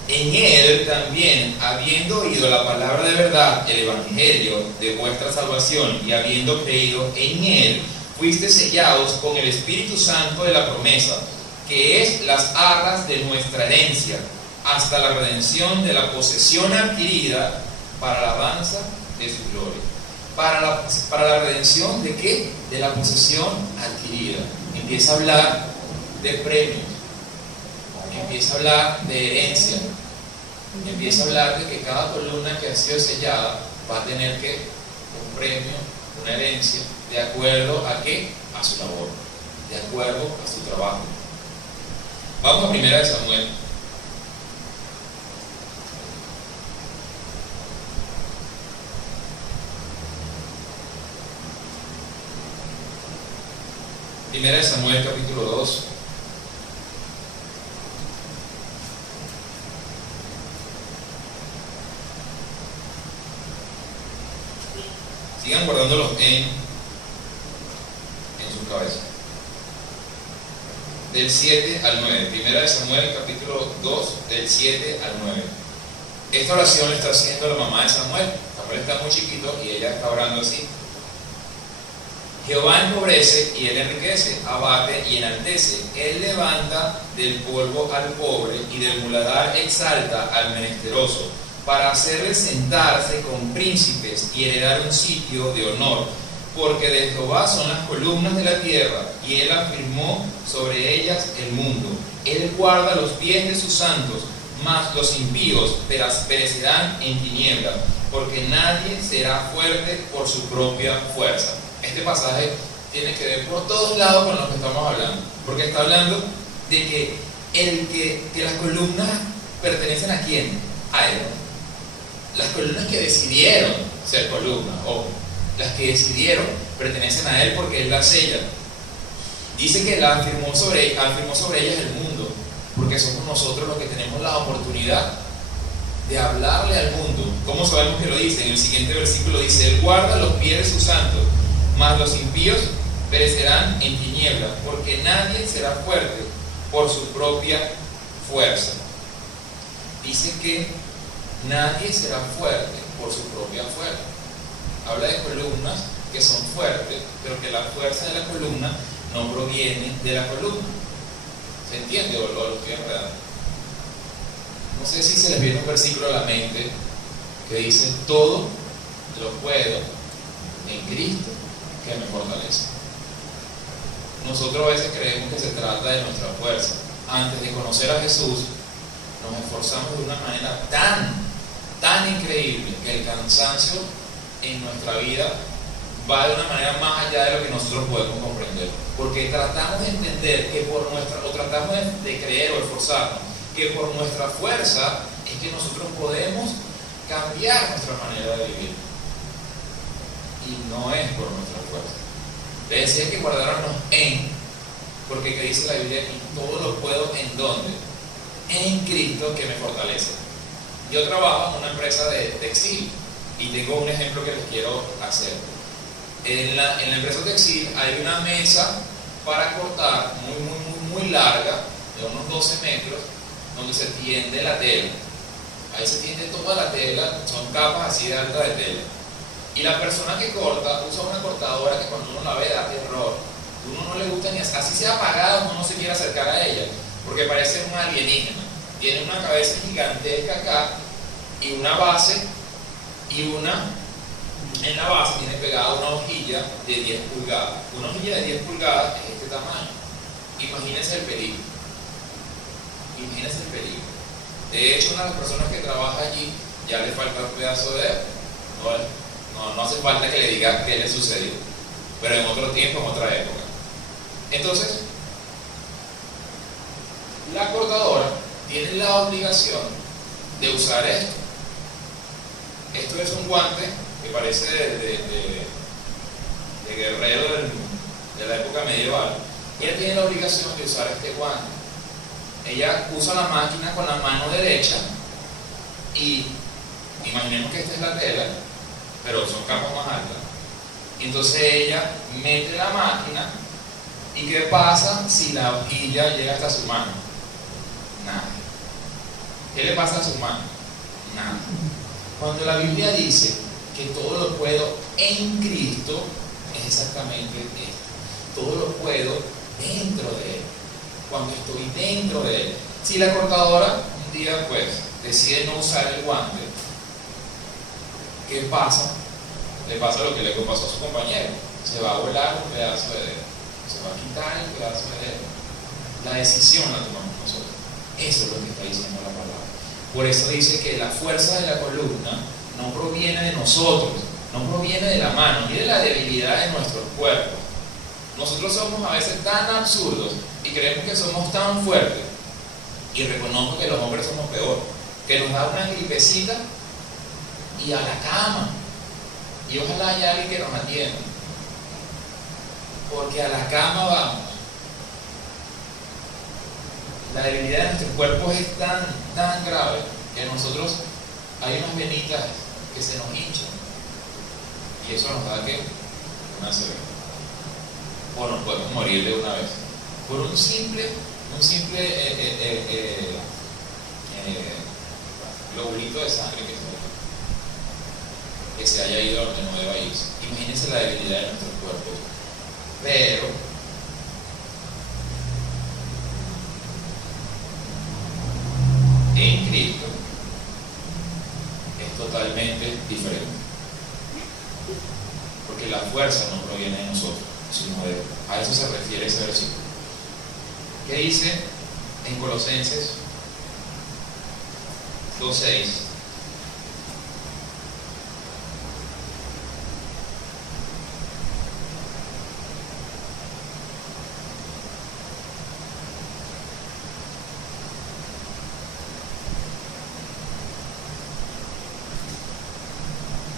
En Él también, habiendo oído la palabra de verdad, el evangelio de vuestra salvación, y habiendo creído en Él, fuiste sellados con el Espíritu Santo de la promesa, que es las arras de nuestra herencia, hasta la redención de la posesión adquirida para la alabanza de su gloria. Para la redención ¿de qué? De la posesión adquirida. Empieza a hablar de premios, empieza a hablar de herencia, empieza a hablar de que cada columna que ha sido sellada va a tener que un premio, una herencia, de acuerdo a qué? A su labor, de acuerdo a su trabajo. Vamos a 1 Samuel. Primera de Samuel, capítulo 2. Sigan guardándolos en su cabeza. Del 7 al 9. Primera de Samuel, capítulo 2, del 7 al 9. Esta oración la está haciendo la mamá de Samuel. Samuel está muy chiquito y ella está orando así. Jehová empobrece y él enriquece, abate y enaltece. Él levanta del polvo al pobre y del muladar exalta al menesteroso, para hacerle sentarse con príncipes y heredar un sitio de honor. Porque de Jehová son las columnas de la tierra, y él afirmó sobre ellas el mundo. Él guarda los pies de sus santos, mas los impíos perecerán en tinieblas, porque nadie será fuerte por su propia fuerza. Este pasaje tiene que ver por todos lados con lo que estamos hablando, porque está hablando de que las columnas pertenecen ¿a quién? A él. Las columnas que decidieron ser columnas, ojo, las que decidieron pertenecen a él porque él las sella. Dice que él afirmó sobre ellas el mundo, porque somos nosotros los que tenemos la oportunidad de hablarle al mundo. ¿Cómo sabemos que lo dice? En el siguiente versículo dice: él guarda los pies de sus santos, mas los impíos perecerán en tinieblas, porque nadie será fuerte por su propia fuerza. Dice que nadie será fuerte por su propia fuerza. Habla de columnas que son fuertes, pero que la fuerza de la columna no proviene de la columna. ¿Se entiende o lo estoy enredando? No sé si se les viene un versículo a la mente que dice: todo lo puedo en Cristo que me fortalece. Nosotros a veces creemos que se trata de nuestra fuerza. Antes de conocer a Jesús, nos esforzamos de una manera tan increíble que el cansancio en nuestra vida va de una manera más allá de lo que nosotros podemos comprender, porque tratamos de entender que tratamos de creer o esforzarnos que por nuestra fuerza es que nosotros podemos cambiar nuestra manera de vivir, y no es por nuestra fuerza. Le decía que guardáramos porque que dice la Biblia: y todo lo puedo ¿en dónde? En Cristo que me fortalece. Yo trabajo en una empresa de textil y tengo un ejemplo que les quiero hacer. En la empresa textil hay una mesa para cortar muy larga, de unos 12 metros, donde se tiende la tela. Ahí se tiende toda la tela, son capas así de alta de tela. Y la persona que corta usa una cortadora que cuando uno la ve da terror. A uno no le gusta ni así sea apagada, uno no se quiere acercar a ella, porque parece un alienígena. Tiene una cabeza gigantesca acá y una base, en la base tiene pegada una hojilla de 10 pulgadas. Una hojilla de 10 pulgadas es este tamaño. Imagínense el peligro. Imagínense el peligro. De hecho, una de las personas que trabaja allí ya le falta un pedazo de dedo. No hace falta que le diga qué le sucedió, pero en otro tiempo, en otra época. Entonces, la cortadora tiene la obligación de usar esto. Esto es un guante que parece de guerrero de la época medieval. Ella tiene la obligación de usar este guante. Ella usa la máquina con la mano derecha y imaginemos que esta es la tela, pero son capas más altas. Entonces ella mete la máquina y ¿qué pasa si la hojilla llega hasta su mano? Nada. ¿Qué le pasa a su mano? Nada. Cuando la Biblia dice que todo lo puedo en Cristo, es exactamente esto. todo lo puedo dentro de Él. Cuando estoy dentro de Él. Si la cortadora un día pues decide no usar el guante, ¿qué pasa? Le pasa lo que le pasó a su compañero. Se va a volar un pedazo de dedo. Se va a quitar el pedazo de dedo. La decisión la tomamos nosotros. Eso es lo que está diciendo la palabra. Por eso dice que la fuerza de la columna no proviene de nosotros, no proviene de la mano, ni de la debilidad de nuestros cuerpos. Nosotros somos a veces tan absurdos y creemos que somos tan fuertes, y reconozco que los hombres somos peor, que nos da una gripecita y a la cama, y ojalá haya alguien que nos atienda, porque a la cama vamos. La debilidad de nuestros cuerpos es tan grave que nosotros hay unas venitas que se nos hinchan, y eso nos da ¿qué? Una severa. O nos podemos morir de una vez por un simple globulito de sangre que se haya ido a donde no deba irse. Imagínense la debilidad de nuestros cuerpos. Pero en Cristo es totalmente diferente, porque la fuerza no proviene de nosotros, sino de Él. A eso se refiere ese versículo. ¿Qué dice en Colosenses 2:6?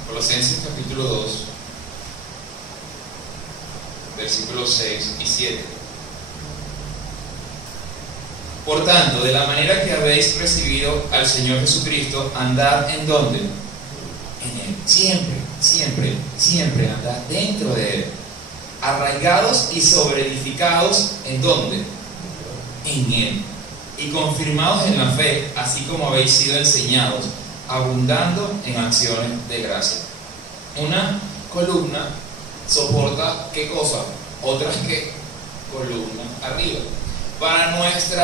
Colosenses capítulo 2, versículos 6 y 7. Por tanto, de la manera que habéis recibido al Señor Jesucristo, andad ¿en dónde? En Él. Siempre andad dentro de Él. Arraigados y sobreedificados ¿en dónde? En Él. Y confirmados en la fe, así como habéis sido enseñados, abundando en acciones de gracia. Una columna soporta ¿qué cosa? Otras que columna arriba. Para nuestro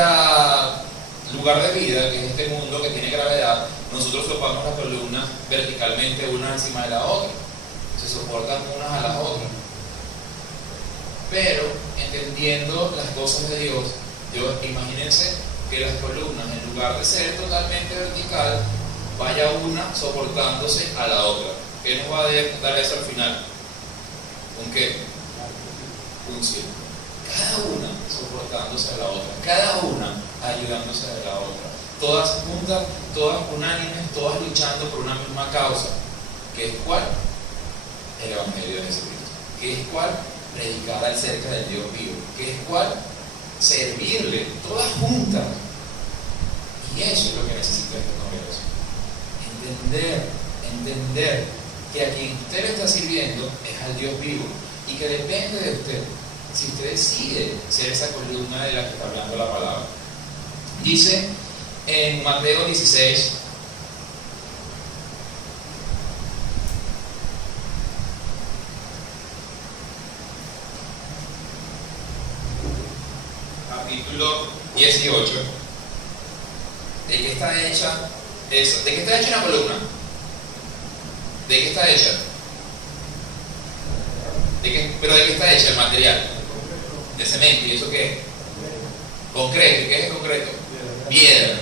lugar de vida, que es este mundo que tiene gravedad, nosotros topamos las columnas verticalmente una encima de la otra, se soportan unas a las otras. Pero entendiendo las cosas de Dios, imagínense que las columnas, en lugar de ser totalmente vertical, vaya una soportándose a la otra. ¿Qué nos va a dar eso al final? ¿Un qué? Un círculo. Cada una soportándose a la otra, cada una ayudándose a la otra, todas juntas, todas unánimes, todas luchando por una misma causa, que es ¿cuál? El Evangelio de Jesucristo. ¿Qué es cuál? Predicar acerca del Dios vivo. ¿Qué es cuál? Servirle, todas juntas. Y eso es lo que necesita este congreso. Entender que a quien usted le está sirviendo es al Dios vivo y que depende de usted si usted decide ser esa columna de la que está hablando la palabra. Dice en Mateo 16, capítulo 18, ¿de qué está hecha eso? ¿De qué está hecha una columna? ¿De qué está hecha? ¿Pero de qué está hecha el material? De cemento. ¿Y eso qué es? Concreto. ¿Y qué es el concreto? Piedra.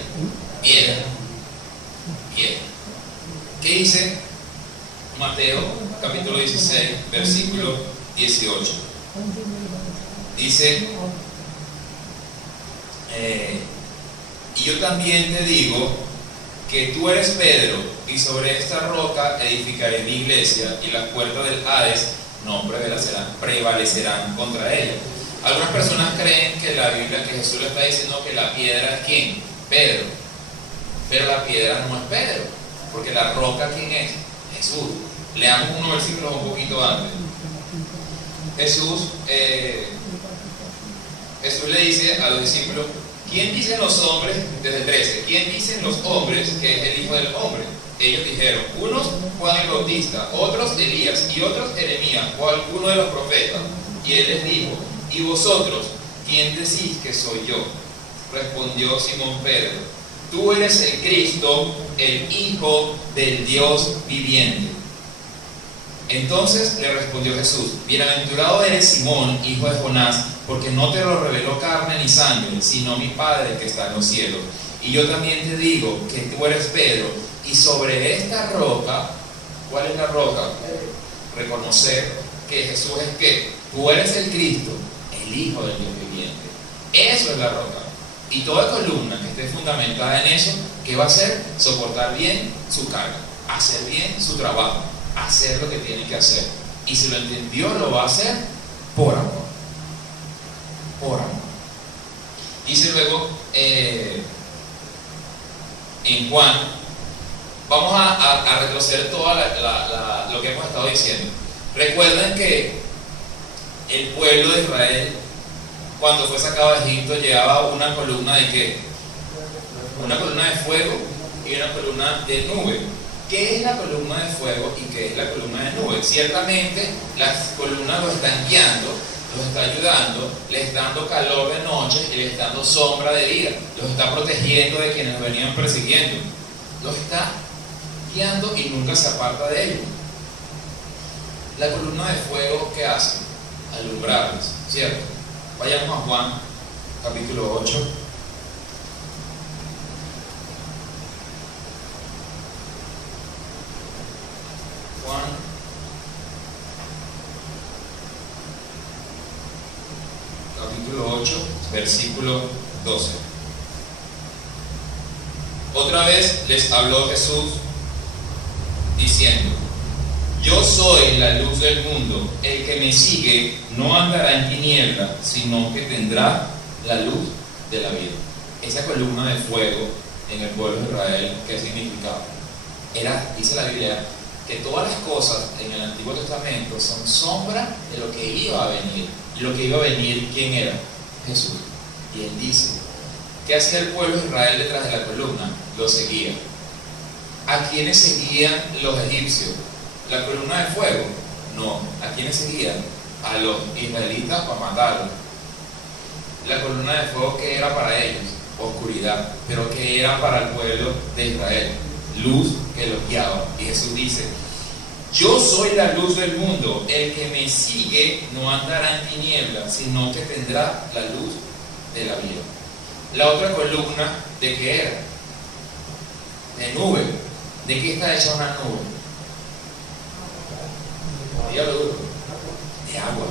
¿Qué dice Mateo capítulo 16 versículo 18? Dice y yo también te digo que tú eres Pedro, y sobre esta roca edificaré mi iglesia, y las puertas del Hades no prevalecerán contra ella. Algunas personas creen que la Biblia, que Jesús le está diciendo que la piedra es ¿quién? Pedro. Pero la piedra no es Pedro, porque la roca ¿quién es? Jesús. Leamos unos versículos un poquito antes. Jesús le dice a los discípulos: ¿quién dicen los hombres? Desde el 13, ¿quién dicen los hombres que es el Hijo del Hombre? Ellos dijeron, unos Juan el Bautista, otros Elías, y otros Jeremías, o alguno de los profetas. Y él les dijo, ¿y vosotros, quién decís que soy yo? Respondió Simón Pedro: tú eres el Cristo, el Hijo del Dios viviente. Entonces le respondió Jesús: bienaventurado eres Simón, hijo de Jonás, porque no te lo reveló carne ni sangre, sino mi Padre que está en los cielos. Y yo también te digo que tú eres Pedro, y sobre esta roca, ¿cuál es la roca? Reconocer que Jesús es ¿qué? Tú eres el Cristo, el Hijo del Dios viviente. Eso es la roca. Y toda columna que esté fundamentada en eso, ¿qué va a hacer? Soportar bien su carga, hacer bien su trabajo, hacer lo que tiene que hacer. Y si lo entendió, lo va a hacer por amor. Por amor. Dice luego en Juan, vamos a retroceder todo lo que hemos estado diciendo. Recuerden que el pueblo de Israel, cuando fue sacado de Egipto, llevaba una columna de ¿qué? Una columna de fuego y una columna de nube. ¿Qué es la columna de fuego y qué es la columna de nube? Ciertamente las columnas los están guiando, los está ayudando, les está dando calor de noche y les está dando sombra de día, los está protegiendo de quienes venían persiguiendo, los está guiando y nunca se aparta de ellos. La columna de fuego, ¿qué hace? Alumbrarlos, ¿cierto? Vayamos a Juan, capítulo 8. Juan, capítulo 8, versículo 12. Otra vez les habló Jesús diciendo: yo soy la luz del mundo, el que me sigue no andará en tinieblas, sino que tendrá la luz de la vida. Esa columna de fuego en el pueblo de Israel, ¿qué significaba? Era, dice la Biblia, que todas las cosas en el Antiguo Testamento son sombra de lo que iba a venir. Y lo que iba a venir, ¿quién era? Jesús. Y él dice, ¿qué hacía el pueblo de Israel detrás de la columna? Lo seguía. ¿A quiénes seguían los egipcios? ¿La columna de fuego? No. ¿A quiénes seguían? A los israelitas para matarlos. La columna de fuego, ¿qué era para ellos? Oscuridad. Pero ¿qué era para el pueblo de Israel? Luz que los guiaba. Y Jesús dice: yo soy la luz del mundo, el que me sigue no andará en tinieblas, sino que tendrá la luz de la vida. La otra columna, ¿de qué era? De nube. ¿De qué está hecha una nube? Dígalo duro. De agua.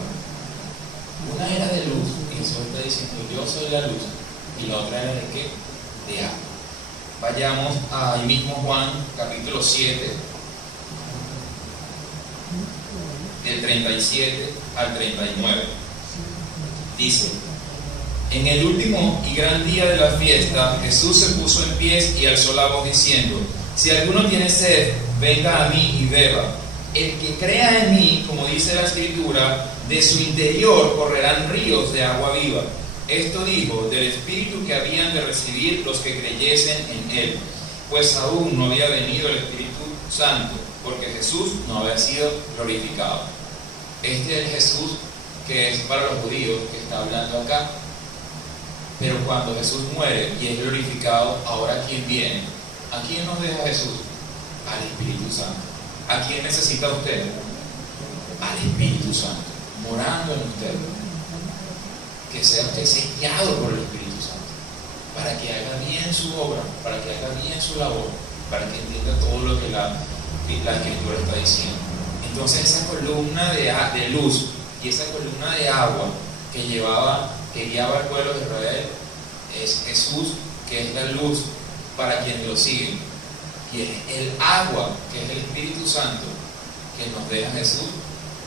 Una era de luz, y Jesús está diciendo: yo soy la luz. Y la otra era de qué? De agua. Vayamos ahí mismo, Juan, capítulo 7, del 37 al 39. Dice: en el último y gran día de la fiesta, Jesús se puso en pie y alzó la voz diciendo: si alguno tiene sed, venga a mí y beba. El que crea en mí, como dice la Escritura, de su interior correrán ríos de agua viva. Esto dijo del Espíritu que habían de recibir los que creyesen en Él, pues aún no había venido el Espíritu Santo, porque Jesús no había sido glorificado. Este es el Jesús que es para los judíos, que está hablando acá. Pero cuando Jesús muere y es glorificado, ahora ¿quién viene? ¿A quién nos deja Jesús? Al Espíritu Santo. ¿A quién necesita usted? Al Espíritu Santo, morando en usted. Que sea usted sellado por el Espíritu Santo, para que haga bien su obra, para que haga bien su labor, para que entienda todo lo que la Escritura está diciendo. Entonces esa columna de luz y esa columna de agua que guiaba al pueblo de Israel es Jesús, que es la luz para quienes lo siguen, y es el agua, que es el Espíritu Santo, que nos deja Jesús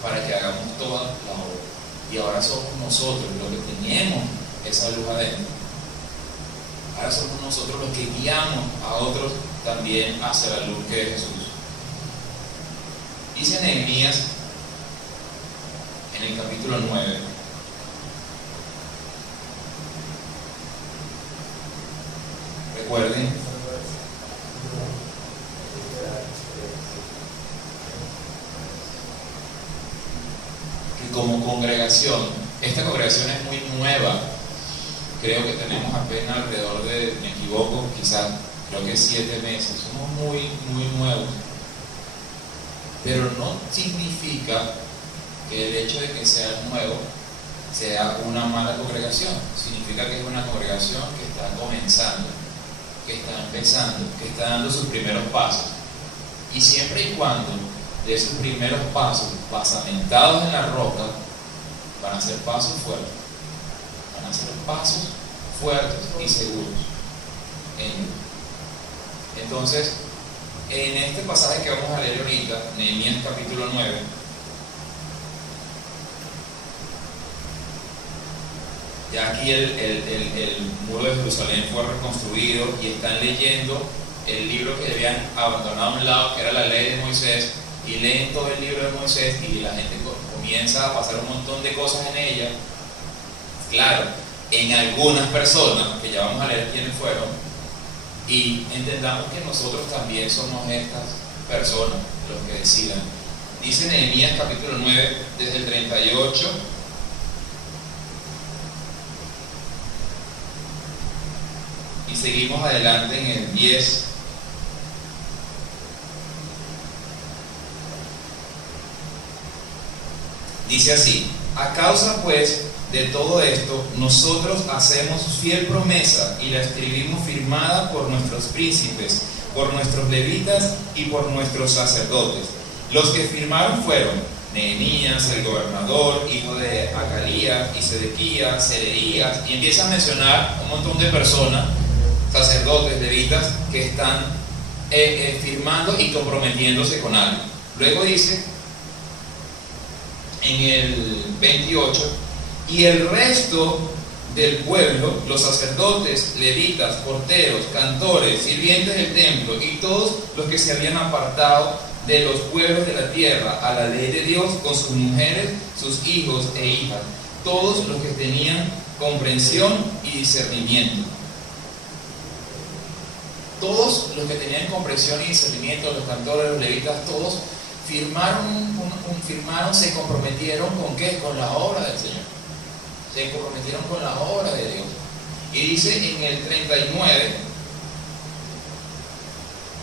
para que hagamos toda la obra. Y ahora somos nosotros los que tenemos esa luz adentro. Ahora somos nosotros los que guiamos a otros también hacia la luz que es Jesús. Dice Nehemías en el capítulo 9. Recuerden que como congregación Esta congregación es muy nueva. Creo que tenemos apenas alrededor de, me equivoco, quizás, creo que 7 meses. Somos muy, muy nuevos. Pero no significa que el hecho de que sea nuevo sea una mala congregación. Significa que es una congregación que está comenzando, que está empezando, que está dando sus primeros pasos. Y siempre y cuando de sus primeros pasos, basamentados en la roca, van a ser pasos fuertes. Van a ser pasos fuertes y seguros en Él. Entonces, en este pasaje que vamos a leer ahorita, Nehemías capítulo 9, ya aquí el muro de Jerusalén fue reconstruido y están leyendo el libro que habían abandonado a un lado, que era la ley de Moisés, y leen todo el libro de Moisés y la gente comienza a pasar un montón de cosas en ella. Claro, en algunas personas, que ya vamos a leer quiénes fueron, y entendamos que nosotros también somos estas personas los que decidan. Dice Nehemías capítulo 9, desde el 38. Y seguimos adelante en el 10. Dice así: a causa pues de todo esto, nosotros hacemos fiel promesa y la escribimos firmada por nuestros príncipes, por nuestros levitas y por nuestros sacerdotes. Los que firmaron fueron Nehemías, el gobernador, hijo de Acalías, y Sedequías, Sedeías, y empieza a mencionar un montón de personas, sacerdotes, levitas, que están firmando y comprometiéndose con algo. Luego dice en el 28: y el resto del pueblo, los sacerdotes, levitas, porteros, cantores, sirvientes del templo y todos los que se habían apartado de los pueblos de la tierra a la ley de Dios, con sus mujeres, sus hijos e hijas, todos los que tenían comprensión y discernimiento. Todos los que tenían comprensión y discernimiento, los cantores, los levitas, todos firmaron, se comprometieron ¿con qué? Con la obra del Señor. Se comprometieron con la obra de Dios. Y dice en el 39: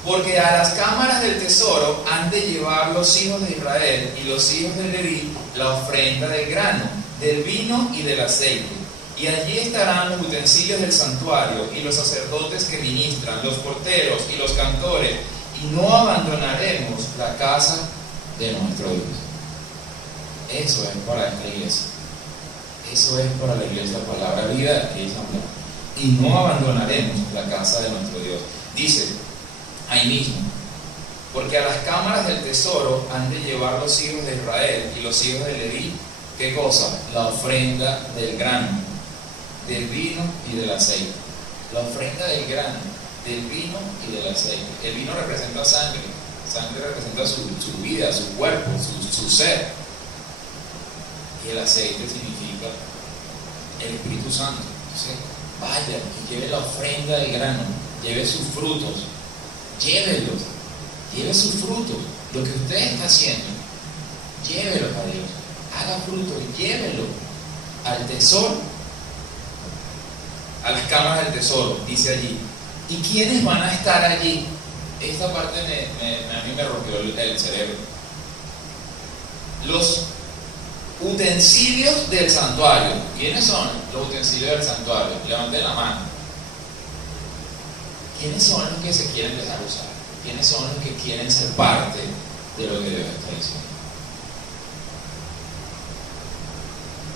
porque a las cámaras del tesoro han de llevar los hijos de Israel y los hijos de Leví la ofrenda del grano, del vino y del aceite. Y allí estarán los utensilios del santuario y los sacerdotes que ministran, los porteros y los cantores, y no abandonaremos la casa de nuestro Dios. Eso es para esta iglesia. Eso es para la iglesia Palabra Vida y Asamblea. Y no abandonaremos la casa de nuestro Dios. Dice ahí mismo: porque a las cámaras del tesoro han de llevar los hijos de Israel y los hijos de Leví, ¿qué cosa? La ofrenda del grano, del vino y del aceite. La ofrenda del grano, del vino y del aceite. El vino representa sangre. Sangre representa su vida, su cuerpo, su ser. Y el aceite significa el Espíritu Santo. Entonces, vaya y lleve la ofrenda del grano, lleve sus frutos, llévelos, lleve sus frutos. Lo que usted está haciendo, llévelos a Dios, haga fruto y llévelo al tesoro, a las cámaras del tesoro. Dice allí: ¿y quiénes van a estar allí? Esta parte a mí me rompió el cerebro. Los utensilios del santuario. ¿Quiénes son los utensilios del santuario? Levanten la mano. ¿Quiénes son los que se quieren dejar usar? ¿Quiénes son los que quieren ser parte de lo que Dios está diciendo?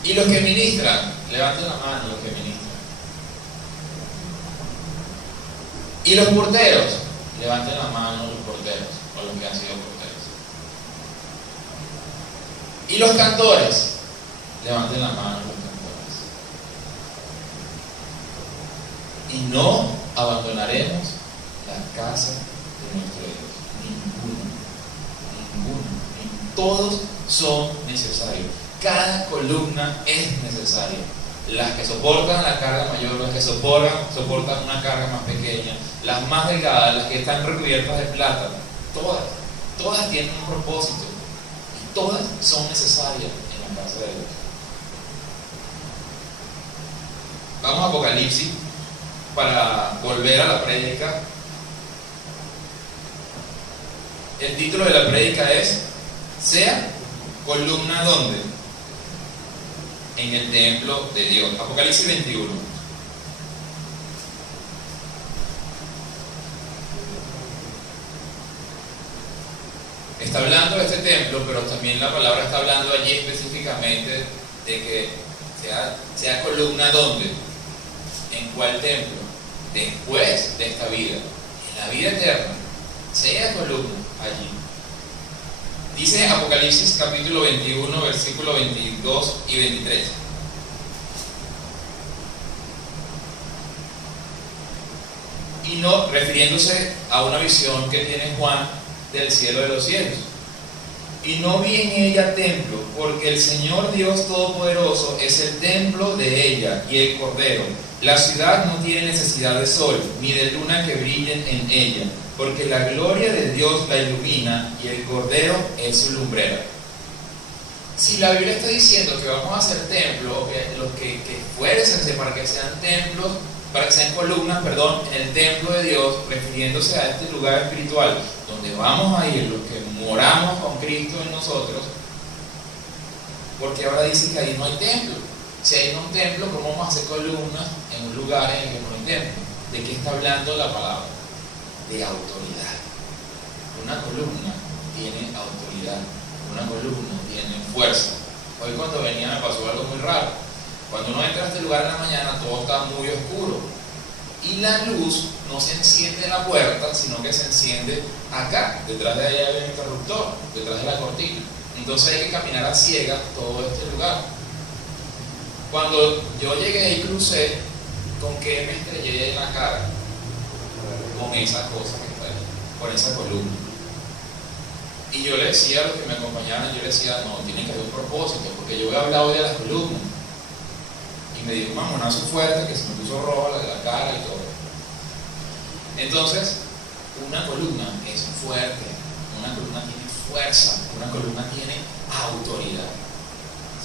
Y los que ministran, levanten la mano los que ministran. Y los porteros, levanten la mano los porteros, o los que han sido porteros. Y los cantores, levanten la mano los cantores. Y no abandonaremos la casa de nuestro Dios. Ninguno. Todos son necesarios. Cada columna es necesaria. Las que soportan la carga mayor, las que soportan una carga más pequeña, las más delgadas, las que están recubiertas de plata, todas tienen un propósito y todas son necesarias en la casa de Dios. Vamos a Apocalipsis para volver a la prédica. El título de la prédica es: sea columna ¿dónde? En el templo de Dios. Apocalipsis 21. Está hablando de este templo, pero también la palabra está hablando allí específicamente de que sea columna ¿dónde? ¿En cuál templo? Después de esta vida, en la vida eterna, sea columna allí. Dice Apocalipsis capítulo 21, versículos 22 y 23. Y no, refiriéndose a una visión que tiene Juan del cielo de los cielos. Y no vi en ella templo, porque el Señor Dios Todopoderoso es el templo de ella y el Cordero. La ciudad no tiene necesidad de sol, ni de luna que brillen en ella, porque la gloria de Dios la ilumina y el Cordero es su lumbrera. Si la Biblia está diciendo que vamos a hacer templos, los que esfuércense para que sean templos, para que sean columnas, en el templo de Dios, refiriéndose a este lugar espiritual, donde vamos a ir los que moramos con Cristo en nosotros, porque ahora dice que ahí no hay templo. Si hay un templo, ¿cómo vamos a hacer columnas en un lugar en el que no hay templo? ¿De qué está hablando la palabra? De autoridad. Una columna tiene autoridad, una columna tiene fuerza. Hoy cuando venía me pasó algo muy raro. Cuando uno entra a este lugar en la mañana, todo está muy oscuro y la luz no se enciende en la puerta, sino que se enciende acá, detrás de allá hay un interruptor, detrás de la cortina. Entonces hay que caminar a ciegas todo este lugar. Cuando yo llegué y crucé, ¿con qué me estrellé en la cara? Con esa cosa que está ahí, con esa columna. Y yo le decía a los que me acompañaban, yo le decía, no, tiene que haber un propósito, porque yo he hablado hoy de las columnas. Y me dijo, mamonazo fuerte, que se me puso roja la de la cara y todo. Entonces, una columna es fuerte, una columna tiene fuerza, una columna tiene autoridad.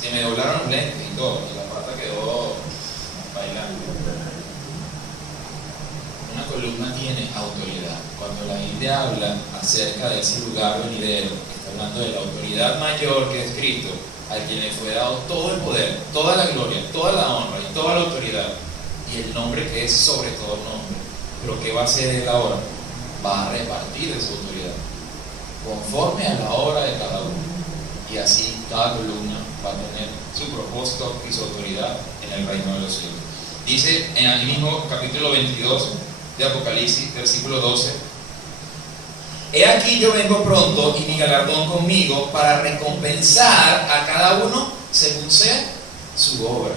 Se me doblaron los lentes y todo, y la pata quedó bailando. Una columna tiene autoridad. Cuando la Biblia habla acerca de ese lugar venidero, está hablando de la autoridad mayor que es Cristo, a quien le fue dado todo el poder, toda la gloria, toda la honra y toda la autoridad, y el nombre que es sobre todo nombre. Pero ¿qué va a hacer él ahora? Va a repartir de su autoridad conforme a la obra de cada uno, y así cada columna va a tener su propósito y su autoridad en el reino de los cielos. Dice en el mismo capítulo 22 de Apocalipsis, versículo 12: he aquí yo vengo pronto y mi galardón conmigo para recompensar a cada uno según sea su obra.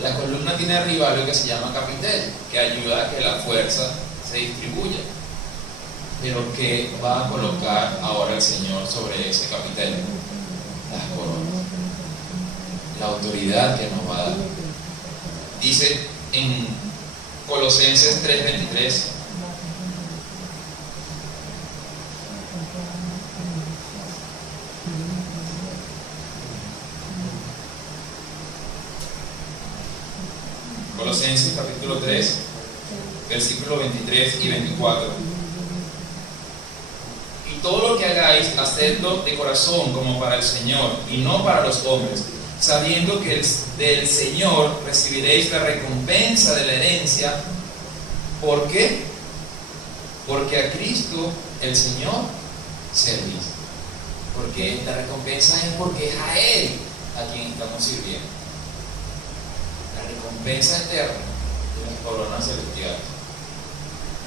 La columna tiene arriba algo que se llama capitel, que ayuda a que la fuerza se distribuya. Pero ¿qué va a colocar ahora el Señor sobre ese capitel? Las coronas, la autoridad que nos va a dar. Dice en Colosenses 3:23: Colosenses capítulo 3, versículos 23 y 24. Y todo lo que hagáis, hacedlo de corazón como para el Señor y no para los hombres, sabiendo que del Señor recibiréis la recompensa de la herencia. ¿Por qué? Porque a Cristo el Señor servís. Porque la recompensa es porque es a Él a quien estamos sirviendo. La recompensa eterna de las coronas celestiales.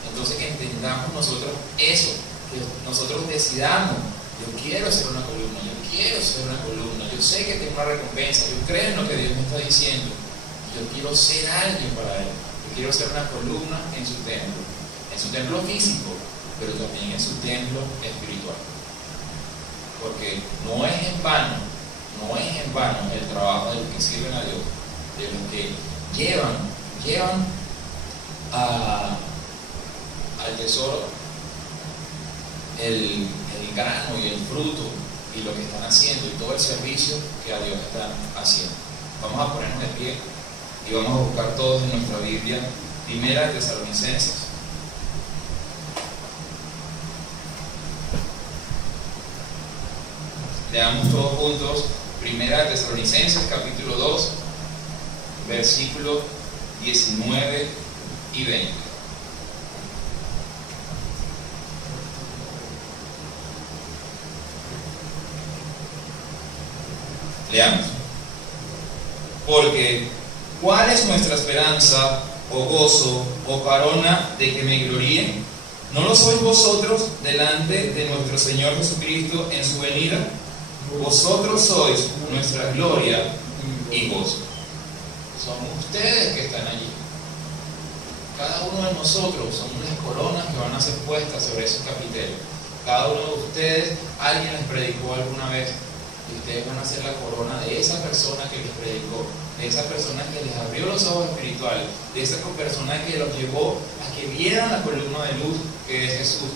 Entonces que entendamos nosotros eso, que nosotros decidamos: yo quiero ser una columna, yo quiero ser una columna, yo sé que tengo una recompensa, yo creo en lo que Dios me está diciendo, yo quiero ser alguien para Él, yo quiero ser una columna en su templo físico, pero también en su templo espiritual. Porque no es en vano el trabajo de los que sirven a Dios, de los que llevan al tesoro el grano y el fruto y lo que están haciendo y todo el servicio que a Dios están haciendo. Vamos a ponernos de pie. Y vamos a buscar todos en nuestra Biblia, Primera de Tesalonicenses. Leamos todos juntos, Primera de Tesalonicenses, capítulo 2, versículos 19 y 20. Leamos. Porque, ¿cuál es nuestra esperanza, o gozo, o corona de que me gloríe? ¿No lo sois vosotros delante de nuestro Señor Jesucristo en su venida? Vosotros sois nuestra gloria y gozo. Son ustedes que están allí. Cada uno de nosotros son unas coronas que van a ser puestas sobre esos capiteles. Cada uno de ustedes, alguien les predicó alguna vez, y ustedes van a ser la corona de esa persona que les predicó, de esa persona que les abrió los ojos espirituales, de esa persona que los llevó a que vieran la columna de luz que es Jesús,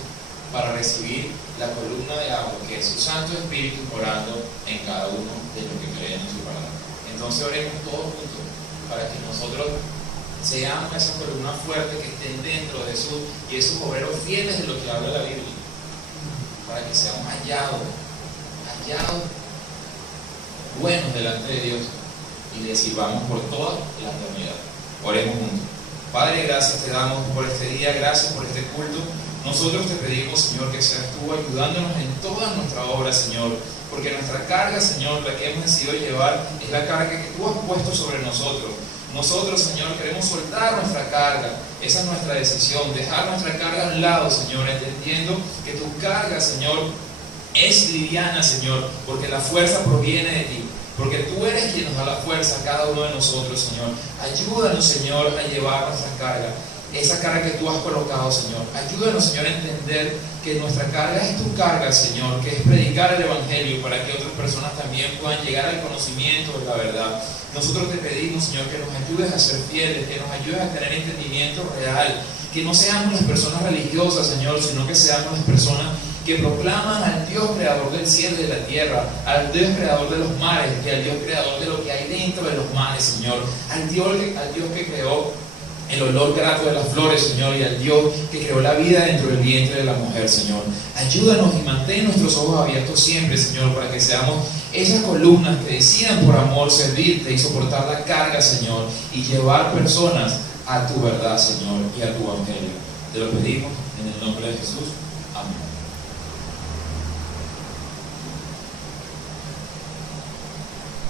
para recibir la columna de agua que es su Santo Espíritu morando en cada uno de los que creen en su palabra. Entonces oremos todos juntos para que nosotros seamos esa columna fuerte que estén dentro de Jesús y esos obreros fieles de lo que habla la Biblia, para que seamos hallados buenos delante de Dios y le sirvamos por toda la eternidad. Oremos juntos. Padre, gracias te damos por este día, gracias por este culto. Nosotros te pedimos, Señor, que seas tú ayudándonos en toda nuestra obra, Señor, porque nuestra carga, Señor, la que hemos decidido llevar, es la carga que tú has puesto sobre nosotros. Nosotros, Señor, queremos soltar nuestra carga. Esa es nuestra decisión, dejar nuestra carga a un lado, Señor, entendiendo que tu carga, Señor, es liviana, Señor, porque la fuerza proviene de ti, porque tú eres quien nos da la fuerza a cada uno de nosotros, Señor. Ayúdanos, Señor, a llevar nuestra carga, esa carga que tú has colocado, Señor. Ayúdanos, Señor, a entender que nuestra carga es tu carga, Señor, que es predicar el Evangelio para que otras personas también puedan llegar al conocimiento de la verdad. Nosotros te pedimos, Señor, que nos ayudes a ser fieles, que nos ayudes a tener entendimiento real, que no seamos las personas religiosas, Señor, sino que seamos las personas que proclaman al Dios creador del cielo y de la tierra, al Dios creador de los mares, y al Dios creador de lo que hay dentro de los mares, Señor, al Dios que creó el olor grato de las flores, Señor, y al Dios que creó la vida dentro del vientre de la mujer, Señor. Ayúdanos y mantén nuestros ojos abiertos siempre, Señor, para que seamos esas columnas que decidan por amor servirte y soportar la carga, Señor, y llevar personas a tu verdad, Señor, y a tu evangelio. Te lo pedimos en el nombre de Jesús.